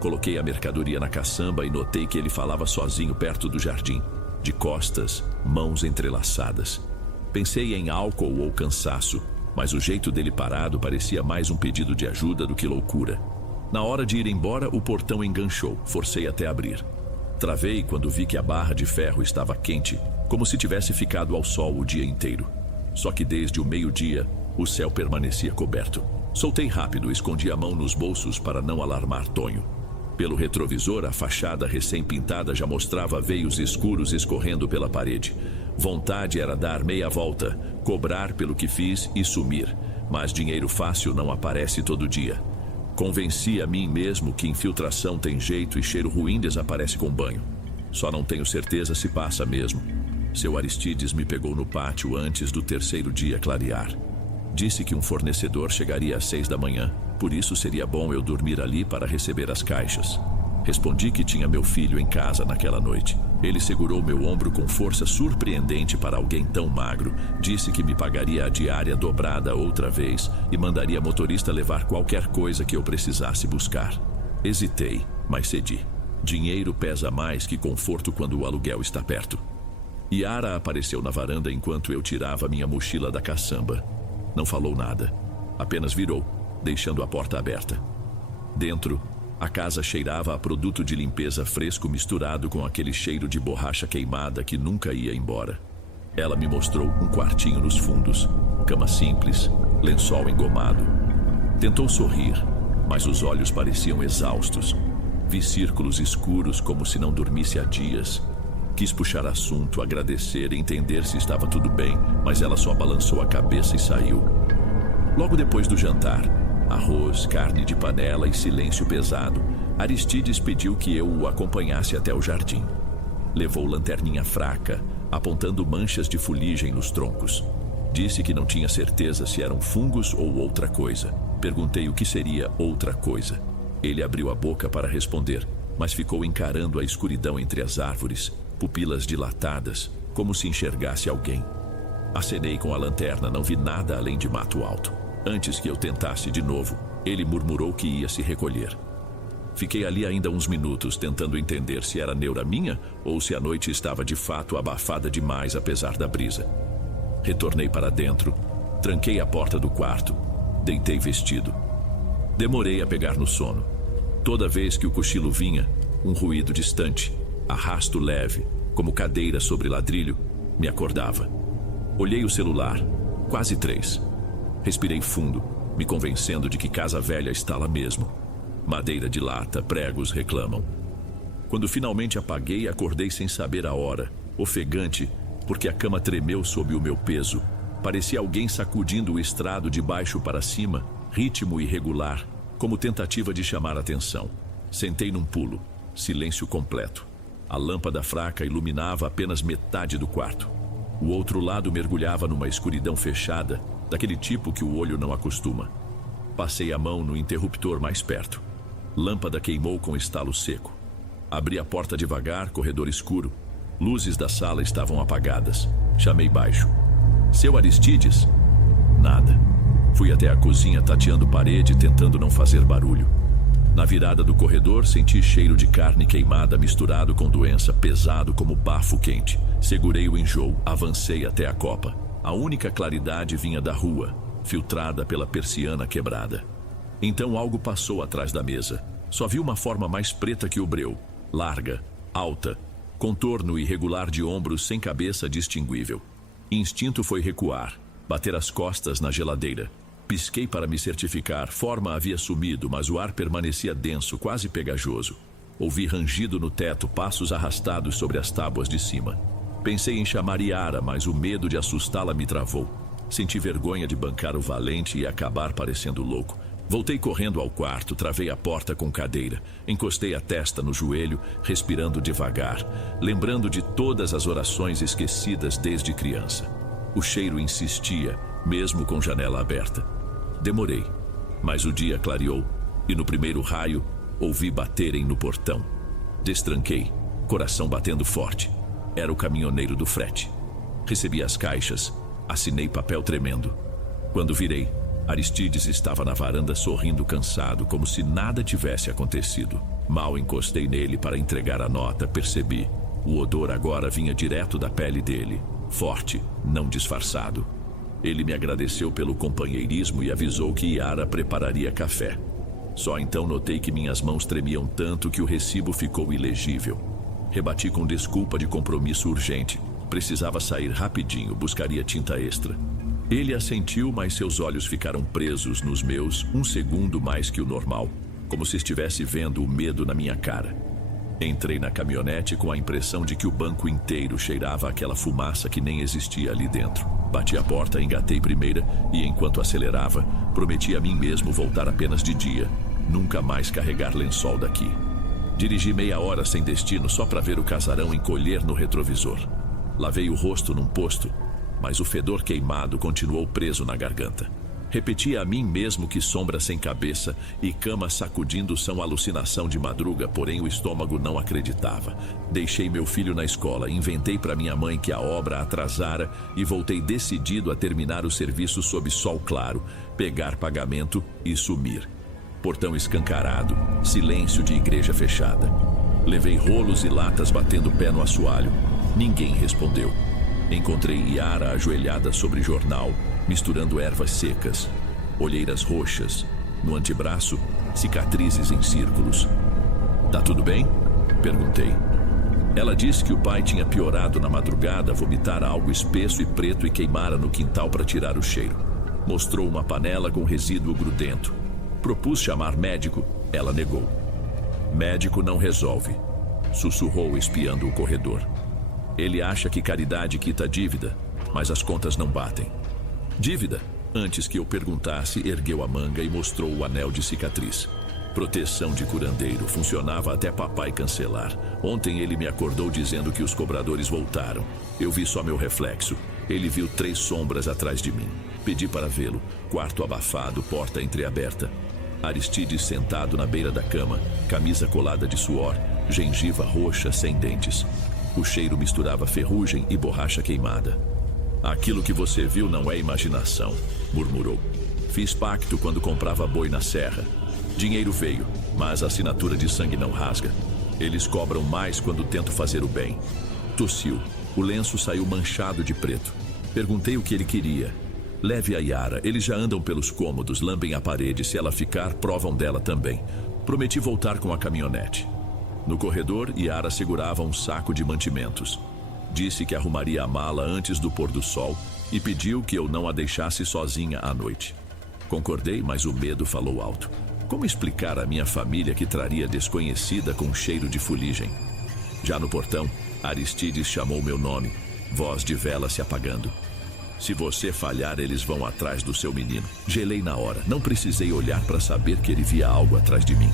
Coloquei a mercadoria na caçamba e notei que ele falava sozinho perto do jardim, de costas, mãos entrelaçadas. Pensei em álcool ou cansaço, mas o jeito dele parado parecia mais um pedido de ajuda do que loucura. Na hora de ir embora, o portão enganchou, forcei até abrir. Travei quando vi que a barra de ferro estava quente, como se tivesse ficado ao sol o dia inteiro. Só que desde o meio-dia, o céu permanecia coberto. Soltei rápido, escondi a mão nos bolsos para não alarmar Tonho. Pelo retrovisor, a fachada recém-pintada já mostrava veios escuros escorrendo pela parede. Vontade era dar meia volta, cobrar pelo que fiz e sumir, mas dinheiro fácil não aparece todo dia. Convenci a mim mesmo que infiltração tem jeito e cheiro ruim desaparece com banho. Só não tenho certeza se passa mesmo. Seu Aristides me pegou no pátio antes do 3º dia clarear. Disse que um fornecedor chegaria às 6 da manhã, por isso seria bom eu dormir ali para receber as caixas. Respondi que tinha meu filho em casa naquela noite. Ele segurou meu ombro com força surpreendente para alguém tão magro. Disse que me pagaria a diária dobrada outra vez e mandaria motorista levar qualquer coisa que eu precisasse buscar. Hesitei, mas cedi. Dinheiro pesa mais que conforto quando o aluguel está perto. Yara apareceu na varanda enquanto eu tirava minha mochila da caçamba. Não falou nada. Apenas virou, deixando a porta aberta. Dentro, a casa cheirava a produto de limpeza fresco misturado com aquele cheiro de borracha queimada que nunca ia embora. Ela me mostrou um quartinho nos fundos, cama simples, lençol engomado. Tentou sorrir, mas os olhos pareciam exaustos. Vi círculos escuros como se não dormisse há dias. Quis puxar assunto, agradecer, entender se estava tudo bem, mas ela só balançou a cabeça e saiu. Logo depois do jantar, arroz, carne de panela e silêncio pesado, Aristides pediu que eu o acompanhasse até o jardim. Levou lanterninha fraca, apontando manchas de fuligem nos troncos. Disse que não tinha certeza se eram fungos ou outra coisa. Perguntei o que seria outra coisa. Ele abriu a boca para responder, mas ficou encarando a escuridão entre as árvores, pupilas dilatadas, como se enxergasse alguém. Acenei com a lanterna, não vi nada além de mato alto. Antes que eu tentasse de novo, ele murmurou que ia se recolher. Fiquei ali ainda uns minutos, tentando entender se era neura minha ou se a noite estava de fato abafada demais apesar da brisa. Retornei para dentro, tranquei a porta do quarto, deitei vestido. Demorei a pegar no sono. Toda vez que o cochilo vinha, um ruído distante, arrasto leve, como cadeira sobre ladrilho, me acordava. Olhei o celular, quase 3. Respirei fundo, me convencendo de que casa velha está lá mesmo. Madeira de lata, pregos reclamam. Quando finalmente apaguei, acordei sem saber a hora, ofegante, porque a cama tremeu sob o meu peso. Parecia alguém sacudindo o estrado de baixo para cima, ritmo irregular, como tentativa de chamar atenção. Sentei num pulo, silêncio completo. A lâmpada fraca iluminava apenas metade do quarto. O outro lado mergulhava numa escuridão fechada, daquele tipo que o olho não acostuma. Passei a mão no interruptor mais perto. Lâmpada queimou com estalo seco. Abri a porta devagar, corredor escuro. Luzes da sala estavam apagadas. Chamei baixo. Seu Aristides? Nada. Fui até a cozinha tateando parede, tentando não fazer barulho. Na virada do corredor, senti cheiro de carne queimada misturado com doença, pesado como bafo quente. Segurei o enjoo, avancei até a copa. A única claridade vinha da rua, filtrada pela persiana quebrada. Então algo passou atrás da mesa. Só vi uma forma mais preta que o breu, larga, alta, contorno irregular de ombros sem cabeça distinguível. Instinto foi recuar, bater as costas na geladeira. Pisquei para me certificar, forma havia sumido, mas o ar permanecia denso, quase pegajoso. Ouvi rangido no teto, passos arrastados sobre as tábuas de cima. Pensei em chamar Yara, mas o medo de assustá-la me travou. Senti vergonha de bancar o valente e acabar parecendo louco. Voltei correndo ao quarto, travei a porta com cadeira. Encostei a testa no joelho, respirando devagar, lembrando de todas as orações esquecidas desde criança. O cheiro insistia, mesmo com janela aberta. Demorei, mas o dia clareou, e no primeiro raio, ouvi baterem no portão. Destranquei, coração batendo forte. Era o caminhoneiro do frete. Recebi as caixas, assinei papel tremendo. Quando virei, Aristides estava na varanda sorrindo cansado, como se nada tivesse acontecido. Mal encostei nele para entregar a nota, percebi. O odor agora vinha direto da pele dele, forte, não disfarçado. Ele me agradeceu pelo companheirismo e avisou que Yara prepararia café. Só então notei que minhas mãos tremiam tanto que o recibo ficou ilegível. Rebati com desculpa de compromisso urgente. Precisava sair rapidinho, buscaria tinta extra. Ele assentiu, mas seus olhos ficaram presos nos meus 1 segundo mais que o normal, como se estivesse vendo o medo na minha cara. Entrei na caminhonete com a impressão de que o banco inteiro cheirava aquela fumaça que nem existia ali dentro. Bati a porta, engatei primeira e, enquanto acelerava, prometi a mim mesmo voltar apenas de dia, nunca mais carregar lençol daqui. Dirigi meia hora sem destino só para ver o casarão encolher no retrovisor. Lavei o rosto num posto, mas o fedor queimado continuou preso na garganta. Repetia a mim mesmo que sombra sem cabeça e cama sacudindo são alucinação de madruga, porém o estômago não acreditava. Deixei meu filho na escola, inventei para minha mãe que a obra atrasara e voltei decidido a terminar o serviço sob sol claro, pegar pagamento e sumir. Portão escancarado, silêncio de igreja fechada. Levei rolos e latas batendo pé no assoalho. Ninguém respondeu. Encontrei Yara ajoelhada sobre jornal, misturando ervas secas. olheiras roxas. No antebraço, cicatrizes em círculos. "Tá tudo bem?" perguntei. Ela disse que o pai tinha piorado na madrugada, vomitara algo espesso e preto e queimara no quintal para tirar o cheiro. Mostrou uma panela com resíduo grudento. Propus chamar médico. Ela negou. "Médico não resolve", sussurrou espiando o corredor. "Ele acha que caridade quita dívida, mas as contas não batem." "Dívida?" Antes que eu perguntasse, ergueu a manga e mostrou o anel de cicatriz. Proteção de curandeiro, funcionava até papai cancelar. Ontem ele me acordou dizendo que os cobradores voltaram. Eu vi só meu reflexo. Ele viu 3 sombras atrás de mim. Pedi para vê-lo. Quarto abafado, porta entreaberta. Aristides sentado na beira da cama, camisa colada de suor, gengiva roxa sem dentes. O cheiro misturava ferrugem e borracha queimada. "Aquilo que você viu não é imaginação", murmurou. "Fiz pacto quando comprava boi na serra. Dinheiro veio, mas a assinatura de sangue não rasga. Eles cobram mais quando tento fazer o bem." Tossiu. O lenço saiu manchado de preto. Perguntei o que ele queria. "Leve a Yara, eles já andam pelos cômodos, lambem a parede. Se ela ficar, provam dela também." Prometi voltar com a caminhonete. No corredor, Yara segurava um saco de mantimentos. Disse que arrumaria a mala antes do pôr do sol e pediu que eu não a deixasse sozinha à noite. Concordei, mas o medo falou alto. Como explicar à minha família que traria desconhecida com cheiro de fuligem? Já no portão, Aristides chamou meu nome, voz de vela se apagando. "Se você falhar, eles vão atrás do seu menino." Gelei na hora, não precisei olhar para saber que ele via algo atrás de mim.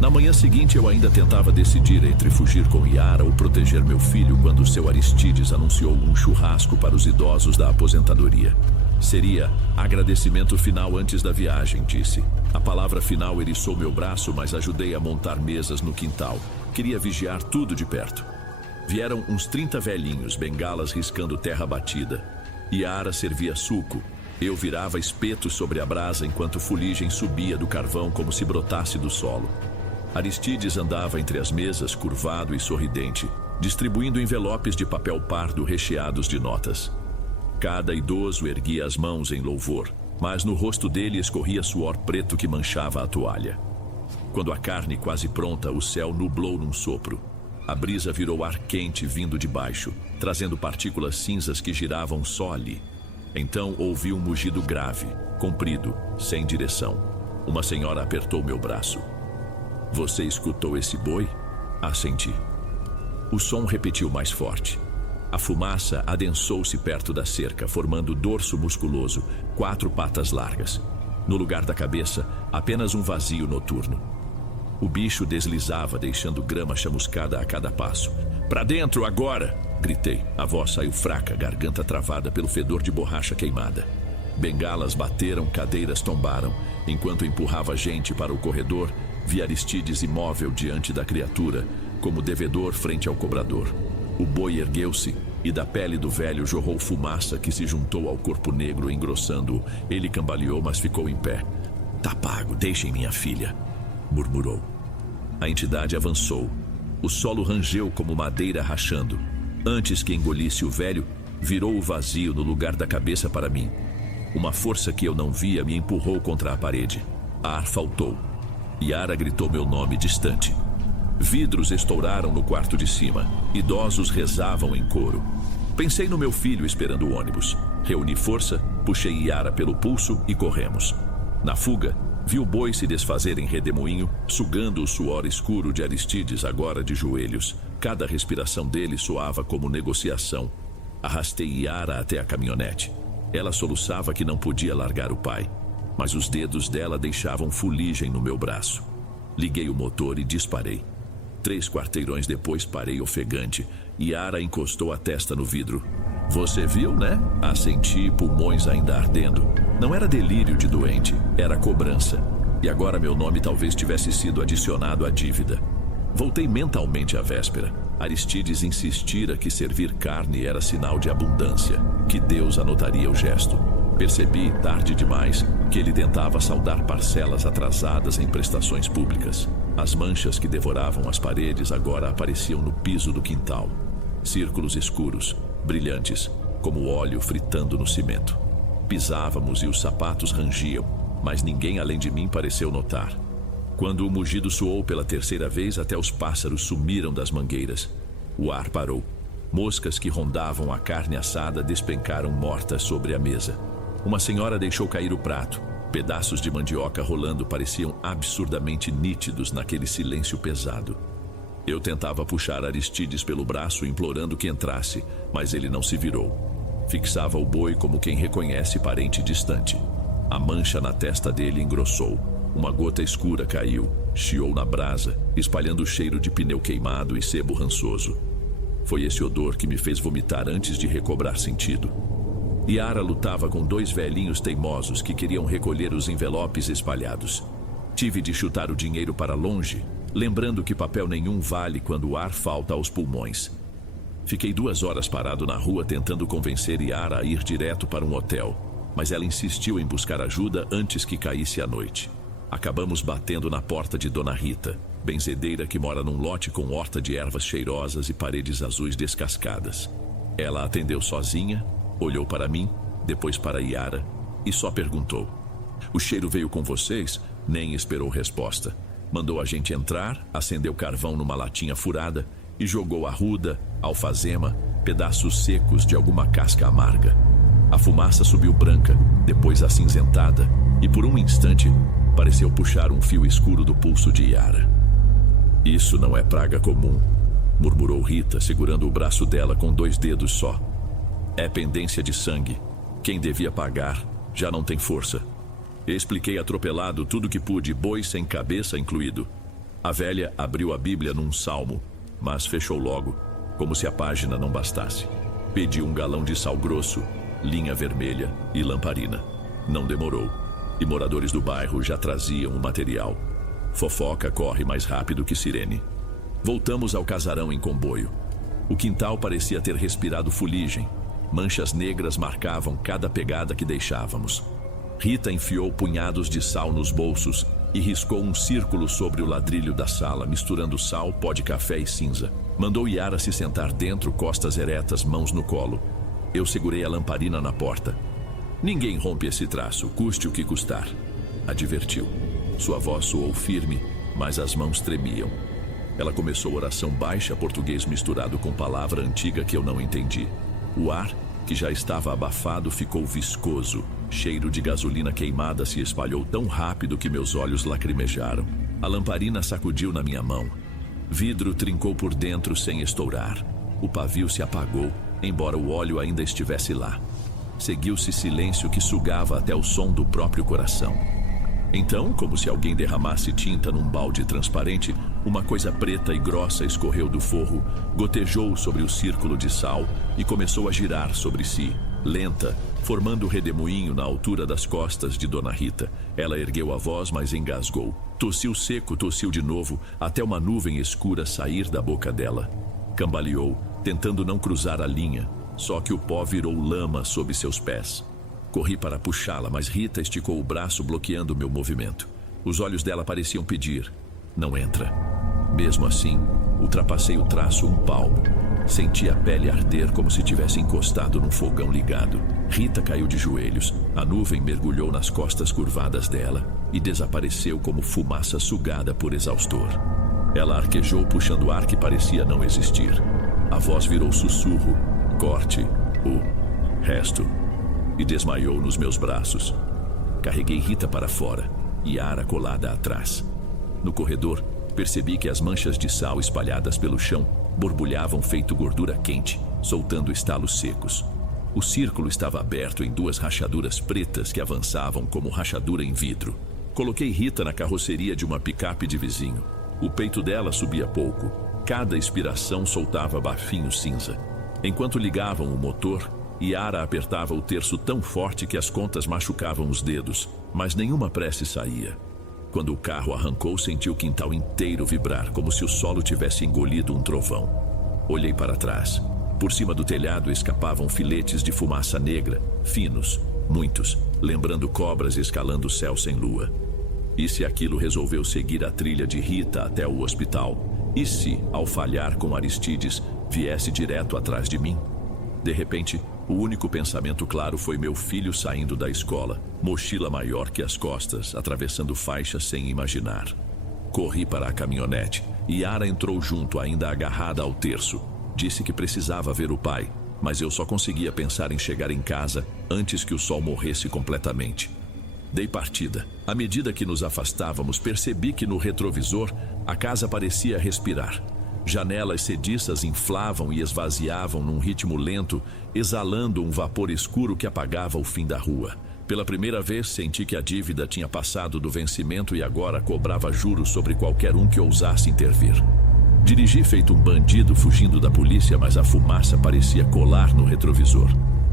Na manhã seguinte, eu ainda tentava decidir entre fugir com Yara ou proteger meu filho quando seu Aristides anunciou um churrasco para os idosos da aposentadoria. "Seria agradecimento final antes da viagem", disse. A palavra final eriçou meu braço, mas ajudei a montar mesas no quintal. Queria vigiar tudo de perto. Vieram uns 30 velhinhos, bengalas riscando terra batida. Yara servia suco. Eu virava espetos sobre a brasa enquanto fuligem subia do carvão como se brotasse do solo. Aristides andava entre as mesas, curvado e sorridente, distribuindo envelopes de papel pardo recheados de notas. Cada idoso erguia as mãos em louvor, mas no rosto dele escorria suor preto que manchava a toalha. Quando a carne quase pronta, o céu nublou num sopro. A brisa virou ar quente vindo de baixo, trazendo partículas cinzas que giravam só ali. Então ouvi um mugido grave, comprido, sem direção. Uma senhora apertou meu braço. "Você escutou esse boi?" Assenti. O som repetiu mais forte. A fumaça adensou-se perto da cerca, formando dorso musculoso, 4 patas largas. No lugar da cabeça, apenas um vazio noturno. O bicho deslizava, deixando grama chamuscada a cada passo. "Pra dentro, agora!" gritei. A voz saiu fraca, garganta travada pelo fedor de borracha queimada. Bengalas bateram, cadeiras tombaram. Enquanto empurrava gente para o corredor, vi Aristides imóvel diante da criatura, como devedor frente ao cobrador. O boi ergueu-se e da pele do velho jorrou fumaça que se juntou ao corpo negro, engrossando-o. Ele cambaleou, mas ficou em pé. "Tá pago, deixem minha filha", murmurou. A entidade avançou. O solo rangeu como madeira rachando. Antes que engolisse o velho, virou o vazio no lugar da cabeça para mim. Uma força que eu não via me empurrou contra a parede. Ar faltou. Yara gritou meu nome distante. Vidros estouraram no quarto de cima. Idosos rezavam em coro. Pensei no meu filho esperando o ônibus. Reuni força, puxei Yara pelo pulso e corremos. Na fuga, vi o boi se desfazer em redemoinho, sugando o suor escuro de Aristides, agora de joelhos. Cada respiração dele soava como negociação. Arrastei Yara até a caminhonete. Ela soluçava que não podia largar o pai, mas os dedos dela deixavam fuligem no meu braço. Liguei o motor e disparei. 3 quarteirões depois parei ofegante. Yara encostou a testa no vidro. "Você viu, né?" Assenti, pulmões ainda ardendo. Não era delírio de doente, era cobrança. E agora meu nome talvez tivesse sido adicionado à dívida. Voltei mentalmente à véspera. Aristides insistira que servir carne era sinal de abundância, que Deus anotaria o gesto. Percebi, tarde demais, que ele tentava saldar parcelas atrasadas em prestações públicas. As manchas que devoravam as paredes agora apareciam no piso do quintal. Círculos escuros, brilhantes, como óleo fritando no cimento. Pisávamos e os sapatos rangiam. mas ninguém além de mim pareceu notar. Quando o mugido soou pela terceira vez, até os pássaros sumiram das mangueiras. O ar parou. Moscas que rondavam a carne assada despencaram mortas sobre a mesa. Uma senhora deixou cair o prato. Pedaços de mandioca rolando pareciam absurdamente nítidos naquele silêncio pesado. Eu tentava puxar Aristides pelo braço, implorando que entrasse, mas ele não se virou. Fixava o boi como quem reconhece parente distante. A mancha na testa dele engrossou. Uma gota escura caiu, chiou na brasa, espalhando o cheiro de pneu queimado e sebo rançoso. Foi esse odor que me fez vomitar antes de recobrar sentido. Yara lutava com 2 velhinhos teimosos que queriam recolher os envelopes espalhados. Tive de chutar o dinheiro para longe, lembrando que papel nenhum vale quando o ar falta aos pulmões. Fiquei 2 horas parado na rua tentando convencer Yara a ir direto para um hotel, mas ela insistiu em buscar ajuda antes que caísse a noite. Acabamos batendo na porta de Dona Rita, benzedeira que mora num lote com horta de ervas cheirosas e paredes azuis descascadas. Ela atendeu sozinha, olhou para mim, depois para Yara e só perguntou: "O cheiro veio com vocês?" Nem esperou resposta. Mandou a gente entrar, acendeu carvão numa latinha furada e jogou arruda, alfazema, pedaços secos de alguma casca amarga. A fumaça subiu branca, depois acinzentada, e por um instante pareceu puxar um fio escuro do pulso de Yara. "Isso não é praga comum", murmurou Rita, segurando o braço dela com 2 dedos só. "É pendência de sangue. Quem devia pagar já não tem força." Expliquei atropelado tudo que pude, boi sem cabeça incluído. A velha abriu a Bíblia num salmo, mas fechou logo, como se a página não bastasse. Pediu um galão de sal grosso, linha vermelha e lamparina. Não demorou, e moradores do bairro já traziam o material. Fofoca corre mais rápido que sirene. Voltamos ao casarão em comboio. O quintal parecia ter respirado fuligem. Manchas negras marcavam cada pegada que deixávamos. Rita enfiou punhados de sal nos bolsos e riscou um círculo sobre o ladrilho da sala, misturando sal, pó de café e cinza. Mandou Yara se sentar dentro, costas eretas, mãos no colo. Eu segurei a lamparina na porta. "Ninguém rompe esse traço, custe o que custar", advertiu. Sua voz soou firme, mas as mãos tremiam. Ela começou oração baixa, português misturado com palavra antiga que eu não entendi. O ar, que já estava abafado, ficou viscoso. Cheiro de gasolina queimada se espalhou tão rápido que meus olhos lacrimejaram. A lamparina sacudiu na minha mão. Vidro trincou por dentro sem estourar. O pavio se apagou, embora o óleo ainda estivesse lá. Seguiu-se silêncio que sugava até o som do próprio coração. Então, como se alguém derramasse tinta num balde transparente, uma coisa preta e grossa escorreu do forro, gotejou sobre o círculo de sal e começou a girar sobre si, lenta, formando redemoinho na altura das costas de Dona Rita. Ela ergueu a voz, mas engasgou. Tossiu seco, tossiu de novo, até uma nuvem escura sair da boca dela. Cambaleou, tentando não cruzar a linha, só que o pó virou lama sob seus pés. Corri para puxá-la, mas Rita esticou o braço, bloqueando meu movimento. Os olhos dela pareciam pedir: "Não entra." Mesmo assim, ultrapassei o traço um palmo. Senti a pele arder como se tivesse encostado num fogão ligado. Rita caiu de joelhos. A nuvem mergulhou nas costas curvadas dela e desapareceu como fumaça sugada por exaustor. Ela arquejou, puxando ar que parecia não existir. A voz virou sussurro: "Corte o resto." E desmaiou nos meus braços. Carreguei Rita para fora, Yara colada atrás. No corredor, percebi que as manchas de sal espalhadas pelo chão borbulhavam feito gordura quente, soltando estalos secos. O círculo estava aberto em 2 rachaduras pretas que avançavam como rachadura em vidro. Coloquei Rita na carroceria de uma picape de vizinho. O peito dela subia pouco. Cada expiração soltava bafinho cinza. Enquanto ligavam o motor, Yara apertava o terço tão forte que as contas machucavam os dedos, mas nenhuma prece saía. Quando o carro arrancou, senti o quintal inteiro vibrar, como se o solo tivesse engolido um trovão. Olhei para trás. Por cima do telhado escapavam filetes de fumaça negra, finos, muitos, lembrando cobras escalando o céu sem lua. E se aquilo resolveu seguir a trilha de Rita até o hospital? E se, ao falhar com Aristides, viesse direto atrás de mim? De repente, O único pensamento claro foi meu filho saindo da escola, mochila maior que as costas, atravessando faixas sem imaginar. Corri para a caminhonete. Yara entrou junto, ainda agarrada ao terço. Disse que precisava ver o pai, mas eu só conseguia pensar em chegar em casa antes que o sol morresse completamente. Dei partida. À medida que nos afastávamos, percebi que no retrovisor a casa parecia respirar. Janelas cediças inflavam e esvaziavam num ritmo lento, exalando um vapor escuro que apagava o fim da rua. Pela primeira vez, senti que a dívida tinha passado do vencimento e agora cobrava juros sobre qualquer um que ousasse intervir. Dirigi feito um bandido fugindo da polícia, mas a fumaça parecia colar no retrovisor.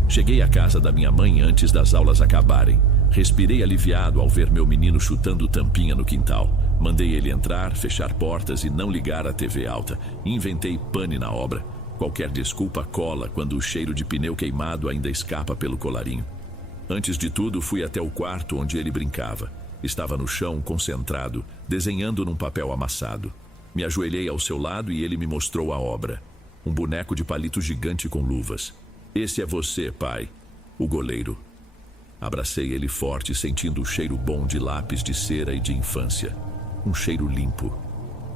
Cheguei à casa da minha mãe antes das aulas acabarem. Respirei aliviado ao ver meu menino chutando tampinha no quintal. Mandei ele entrar, fechar portas e não ligar a TV alta. Inventei pane na obra. Qualquer desculpa cola quando o cheiro de pneu queimado ainda escapa pelo colarinho. Antes de tudo, fui até o quarto onde ele brincava. Estava no chão, concentrado, desenhando num papel amassado. Me ajoelhei ao seu lado e ele me mostrou a obra. Um boneco de palito gigante com luvas. Esse é você, pai. O goleiro. Abracei ele forte, sentindo o cheiro bom de lápis de cera e de infância. Um cheiro limpo.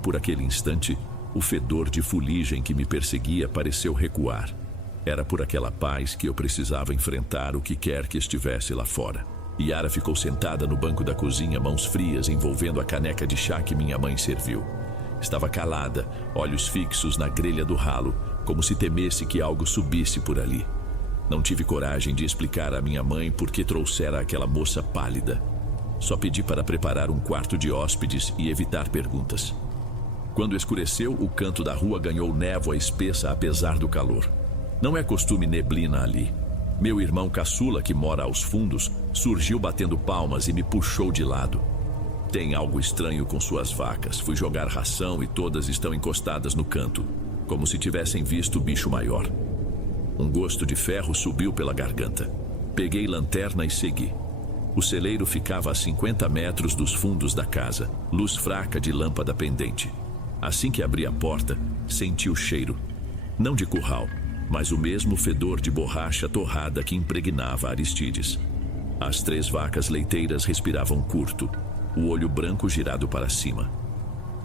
Por aquele instante, o fedor de fuligem que me perseguia pareceu recuar. Era por aquela paz que eu precisava enfrentar o que quer que estivesse lá fora. Yara ficou sentada no banco da cozinha, mãos frias, envolvendo a caneca de chá que minha mãe serviu. Estava calada, olhos fixos na grelha do ralo, como se temesse que algo subisse por ali. Não tive coragem de explicar à minha mãe por que trouxera aquela moça pálida. Só pedi para preparar um quarto de hóspedes e evitar perguntas. Quando escureceu, o canto da rua ganhou névoa espessa apesar do calor. Não é costume neblina ali. Meu irmão caçula, que mora aos fundos, surgiu batendo palmas e me puxou de lado. Tem algo estranho com suas vacas. Fui jogar ração e todas estão encostadas no canto, como se tivessem visto o bicho maior. Um gosto de ferro subiu pela garganta. Peguei lanterna e segui. O celeiro ficava a 50 metros dos fundos da casa, luz fraca de lâmpada pendente. Assim que abri a porta, senti o cheiro. Não de curral, mas o mesmo fedor de borracha torrada que impregnava Aristides. As 3 vacas leiteiras respiravam curto, o olho branco girado para cima.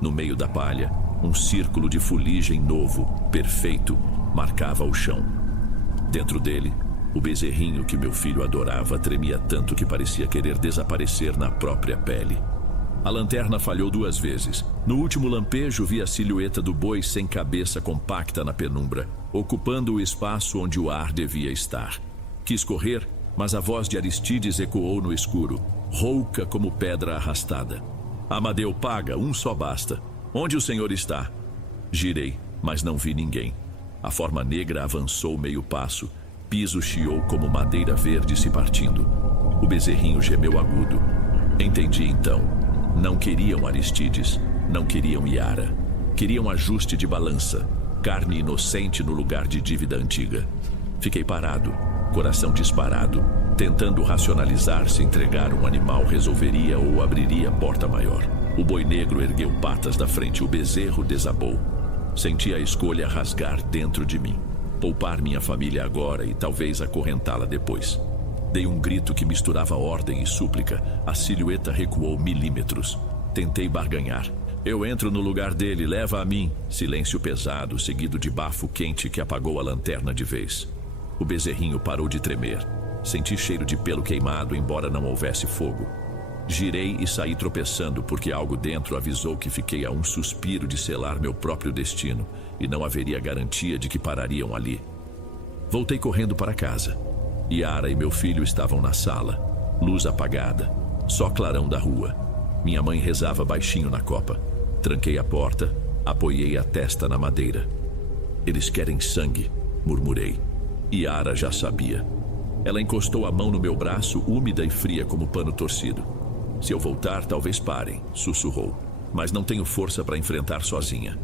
No meio da palha, um círculo de fuligem novo, perfeito, marcava o chão. Dentro dele, o bezerrinho que meu filho adorava tremia tanto que parecia querer desaparecer na própria pele. A lanterna falhou 2 vezes. No último lampejo, vi a silhueta do boi sem cabeça compacta na penumbra, ocupando o espaço onde o ar devia estar. Quis correr, mas a voz de Aristides ecoou no escuro, rouca como pedra arrastada. Amadeu, paga, um só basta. Onde o senhor está? Girei, mas não vi ninguém. A forma negra avançou meio passo, piso chiou como madeira verde se partindo. O bezerrinho gemeu agudo. Entendi então. Não queriam Aristides, não queriam Yara. Queriam ajuste de balança, carne inocente no lugar de dívida antiga. Fiquei parado, coração disparado, tentando racionalizar se entregar um animal resolveria ou abriria porta maior. O boi negro ergueu patas da frente, o bezerro desabou. Senti a escolha rasgar dentro de mim. Poupar minha família agora e talvez acorrentá-la depois. Dei um grito que misturava ordem e súplica. A silhueta recuou milímetros. Tentei barganhar. Eu entro no lugar dele, leva a mim. Silêncio pesado, seguido de bafo quente que apagou a lanterna de vez. O bezerrinho parou de tremer. Senti cheiro de pelo queimado, embora não houvesse fogo. Girei e saí tropeçando, porque algo dentro avisou que fiquei a um suspiro de selar meu próprio destino, e não haveria garantia de que parariam ali. Voltei correndo para casa. Yara e meu filho estavam na sala, luz apagada, só clarão da rua. Minha mãe rezava baixinho na copa. Tranquei a porta, apoiei a testa na madeira. Eles querem sangue, murmurei. Yara já sabia. Ela encostou a mão no meu braço, úmida e fria como pano torcido. Se eu voltar, talvez parem, sussurrou. Mas não tenho força para enfrentar sozinha.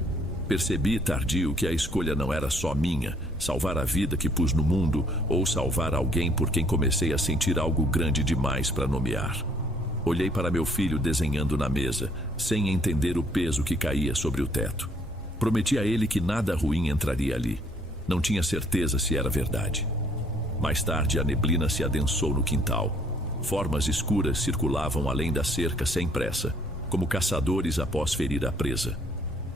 Percebi tardio que a escolha não era só minha, salvar a vida que pus no mundo ou salvar alguém por quem comecei a sentir algo grande demais para nomear. Olhei para meu filho desenhando na mesa, sem entender o peso que caía sobre o teto. Prometi a ele que nada ruim entraria ali. Não tinha certeza se era verdade. Mais tarde, a neblina se adensou no quintal. Formas escuras circulavam além da cerca sem pressa, como caçadores após ferir a presa.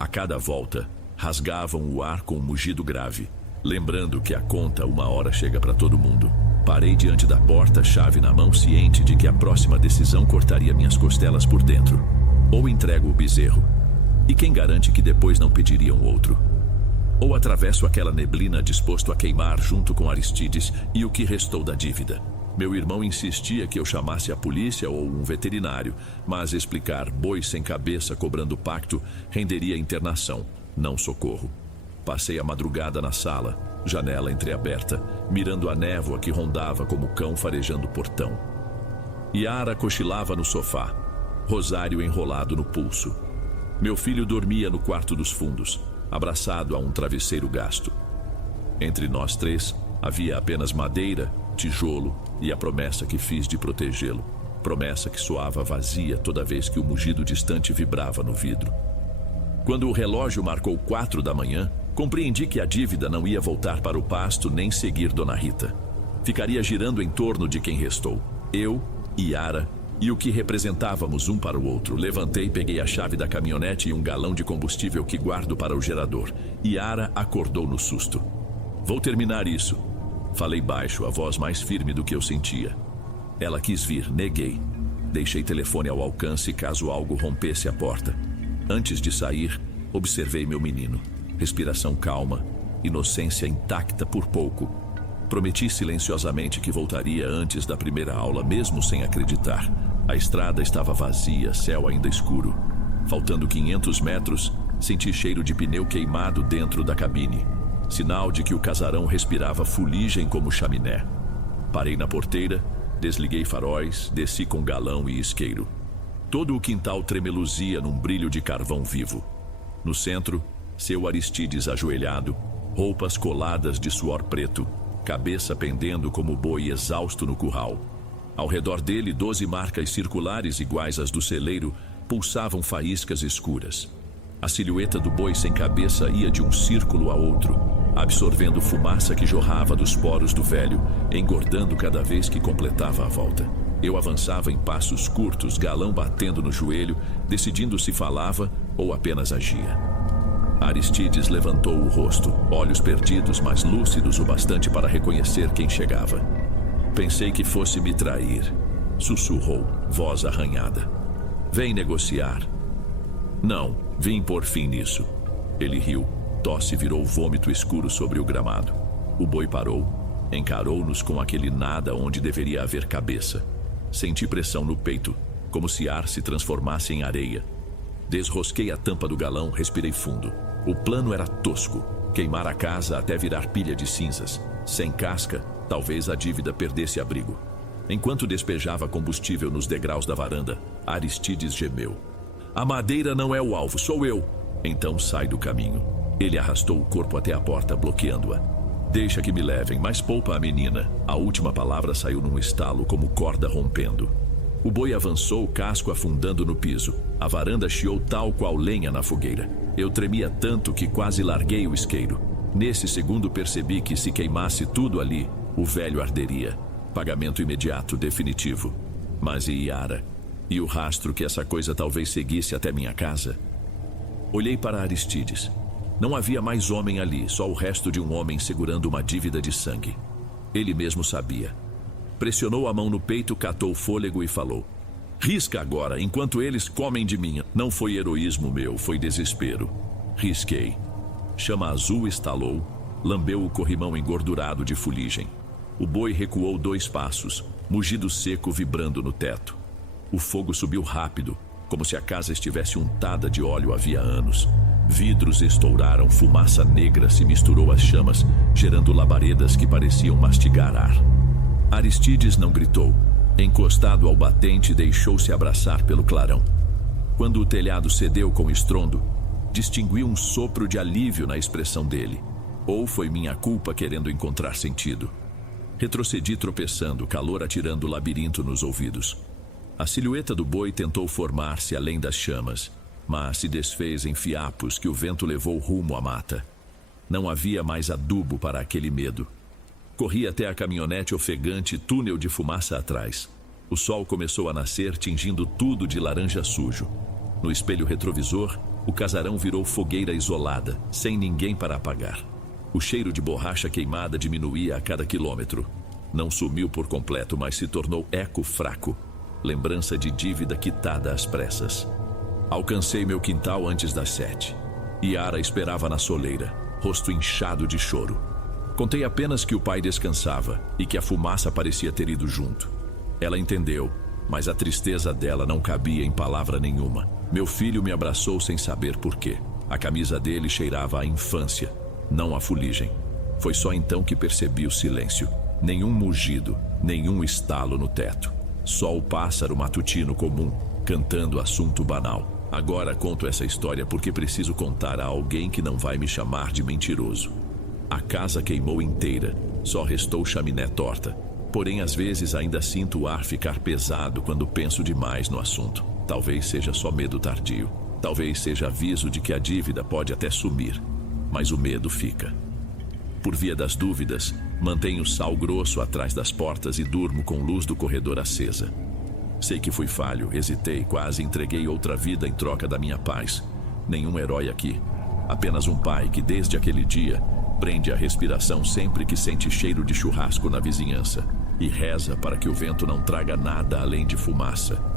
A cada volta, rasgavam o ar com um mugido grave, lembrando que a conta uma hora chega para todo mundo. Parei diante da porta, chave na mão, ciente de que a próxima decisão cortaria minhas costelas por dentro. Ou entrego o bezerro, e quem garante que depois não pediriam outro? Ou atravesso aquela neblina disposto a queimar junto com Aristides e o que restou da dívida. Meu irmão insistia que eu chamasse a polícia ou um veterinário, mas explicar boi sem cabeça cobrando pacto renderia internação, não socorro. Passei a madrugada na sala, janela entreaberta, mirando a névoa que rondava como cão farejando o portão. Yara cochilava no sofá, rosário enrolado no pulso. Meu filho dormia no quarto dos fundos, abraçado a um travesseiro gasto. Entre nós três, havia apenas madeira, tijolo e a promessa que fiz de protegê-lo. Promessa que soava vazia toda vez que o mugido distante vibrava no vidro. Quando o relógio marcou 4 da manhã, compreendi que a dívida não ia voltar para o pasto nem seguir Dona Rita. Ficaria girando em torno de quem restou. Eu, Yara e o que representávamos um para o outro. Levantei, peguei a chave da caminhonete e um galão de combustível que guardo para o gerador. Yara acordou no susto. Vou terminar isso. Falei baixo, a voz mais firme do que eu sentia. Ela quis vir, neguei. Deixei telefone ao alcance caso algo rompesse a porta. Antes de sair, observei meu menino. Respiração calma, inocência intacta por pouco. Prometi silenciosamente que voltaria antes da primeira aula, mesmo sem acreditar. A estrada estava vazia, céu ainda escuro. Faltando 500 metros, senti cheiro de pneu queimado dentro da cabine. Sinal de que o casarão respirava fuligem como chaminé. Parei na porteira, desliguei faróis, desci com galão e isqueiro. Todo o quintal tremeluzia num brilho de carvão vivo. No centro, seu Aristides ajoelhado, roupas coladas de suor preto, cabeça pendendo como boi exausto no curral. Ao redor dele, 12 marcas circulares iguais às do celeiro pulsavam faíscas escuras. A silhueta do boi sem cabeça ia de um círculo a outro, absorvendo fumaça que jorrava dos poros do velho, engordando cada vez que completava a volta. Eu avançava em passos curtos, galão batendo no joelho, decidindo se falava ou apenas agia. Aristides levantou o rosto, olhos perdidos, mas lúcidos o bastante para reconhecer quem chegava. Pensei que fosse me trair. Sussurrou, voz arranhada. Vem negociar. Não, vim pôr fim nisso. Ele riu, tosse virou vômito escuro sobre o gramado. O boi parou, encarou-nos com aquele nada onde deveria haver cabeça. Senti pressão no peito, como se ar se transformasse em areia. Desrosquei a tampa do galão, respirei fundo. O plano era tosco, queimar a casa até virar pilha de cinzas. Sem casca, talvez a dívida perdesse abrigo. Enquanto despejava combustível nos degraus da varanda, Aristides gemeu. A madeira não é o alvo, sou eu. Então sai do caminho. Ele arrastou o corpo até a porta, bloqueando-a. Deixa que me levem, mas poupa a menina. A última palavra saiu num estalo, como corda rompendo. O boi avançou, o casco afundando no piso. A varanda chiou tal qual lenha na fogueira. Eu tremia tanto que quase larguei o isqueiro. Nesse segundo percebi que se queimasse tudo ali, o velho arderia. Pagamento imediato, definitivo. Mas e Yara? E o rastro que essa coisa talvez seguisse até minha casa? Olhei para Aristides. Não havia mais homem ali, só o resto de um homem segurando uma dívida de sangue. Ele mesmo sabia. Pressionou a mão no peito, catou fôlego e falou. Risca agora, enquanto eles comem de mim. Não foi heroísmo meu, foi desespero. Risquei. Chama azul estalou, lambeu o corrimão engordurado de fuligem. O boi recuou 2 passos, mugido seco vibrando no teto. O fogo subiu rápido, como se a casa estivesse untada de óleo havia anos. Vidros estouraram, fumaça negra se misturou às chamas, gerando labaredas que pareciam mastigar ar. Aristides não gritou. Encostado ao batente, deixou-se abraçar pelo clarão. Quando o telhado cedeu com estrondo, distingui um sopro de alívio na expressão dele. Ou foi minha culpa querendo encontrar sentido. Retrocedi tropeçando, calor atirando o labirinto nos ouvidos. A silhueta do boi tentou formar-se além das chamas, mas se desfez em fiapos que o vento levou rumo à mata. Não havia mais adubo para aquele medo. Corri até a caminhonete ofegante, túnel de fumaça atrás. O sol começou a nascer, tingindo tudo de laranja sujo. No espelho retrovisor, o casarão virou fogueira isolada, sem ninguém para apagar. O cheiro de borracha queimada diminuía a cada quilômetro. Não sumiu por completo, mas se tornou eco fraco. Lembrança de dívida quitada às pressas. Alcancei meu quintal antes das 7. Yara esperava na soleira, rosto inchado de choro. Contei apenas que o pai descansava e que a fumaça parecia ter ido junto. Ela entendeu, mas a tristeza dela não cabia em palavra nenhuma. Meu filho me abraçou sem saber por quê. A camisa dele cheirava à infância, não à fuligem. Foi só então que percebi o silêncio. Nenhum mugido, nenhum estalo no teto. Só o pássaro matutino comum, cantando assunto banal. Agora conto essa história porque preciso contar a alguém que não vai me chamar de mentiroso. A casa queimou inteira, só restou chaminé torta. Porém, às vezes ainda sinto o ar ficar pesado quando penso demais no assunto. Talvez seja só medo tardio. Talvez seja aviso de que a dívida pode até sumir. Mas o medo fica. Por via das dúvidas, mantenho sal grosso atrás das portas e durmo com luz do corredor acesa. Sei que fui falho, hesitei, quase entreguei outra vida em troca da minha paz. Nenhum herói aqui. Apenas um pai que, desde aquele dia, prende a respiração sempre que sente cheiro de churrasco na vizinhança e reza para que o vento não traga nada além de fumaça.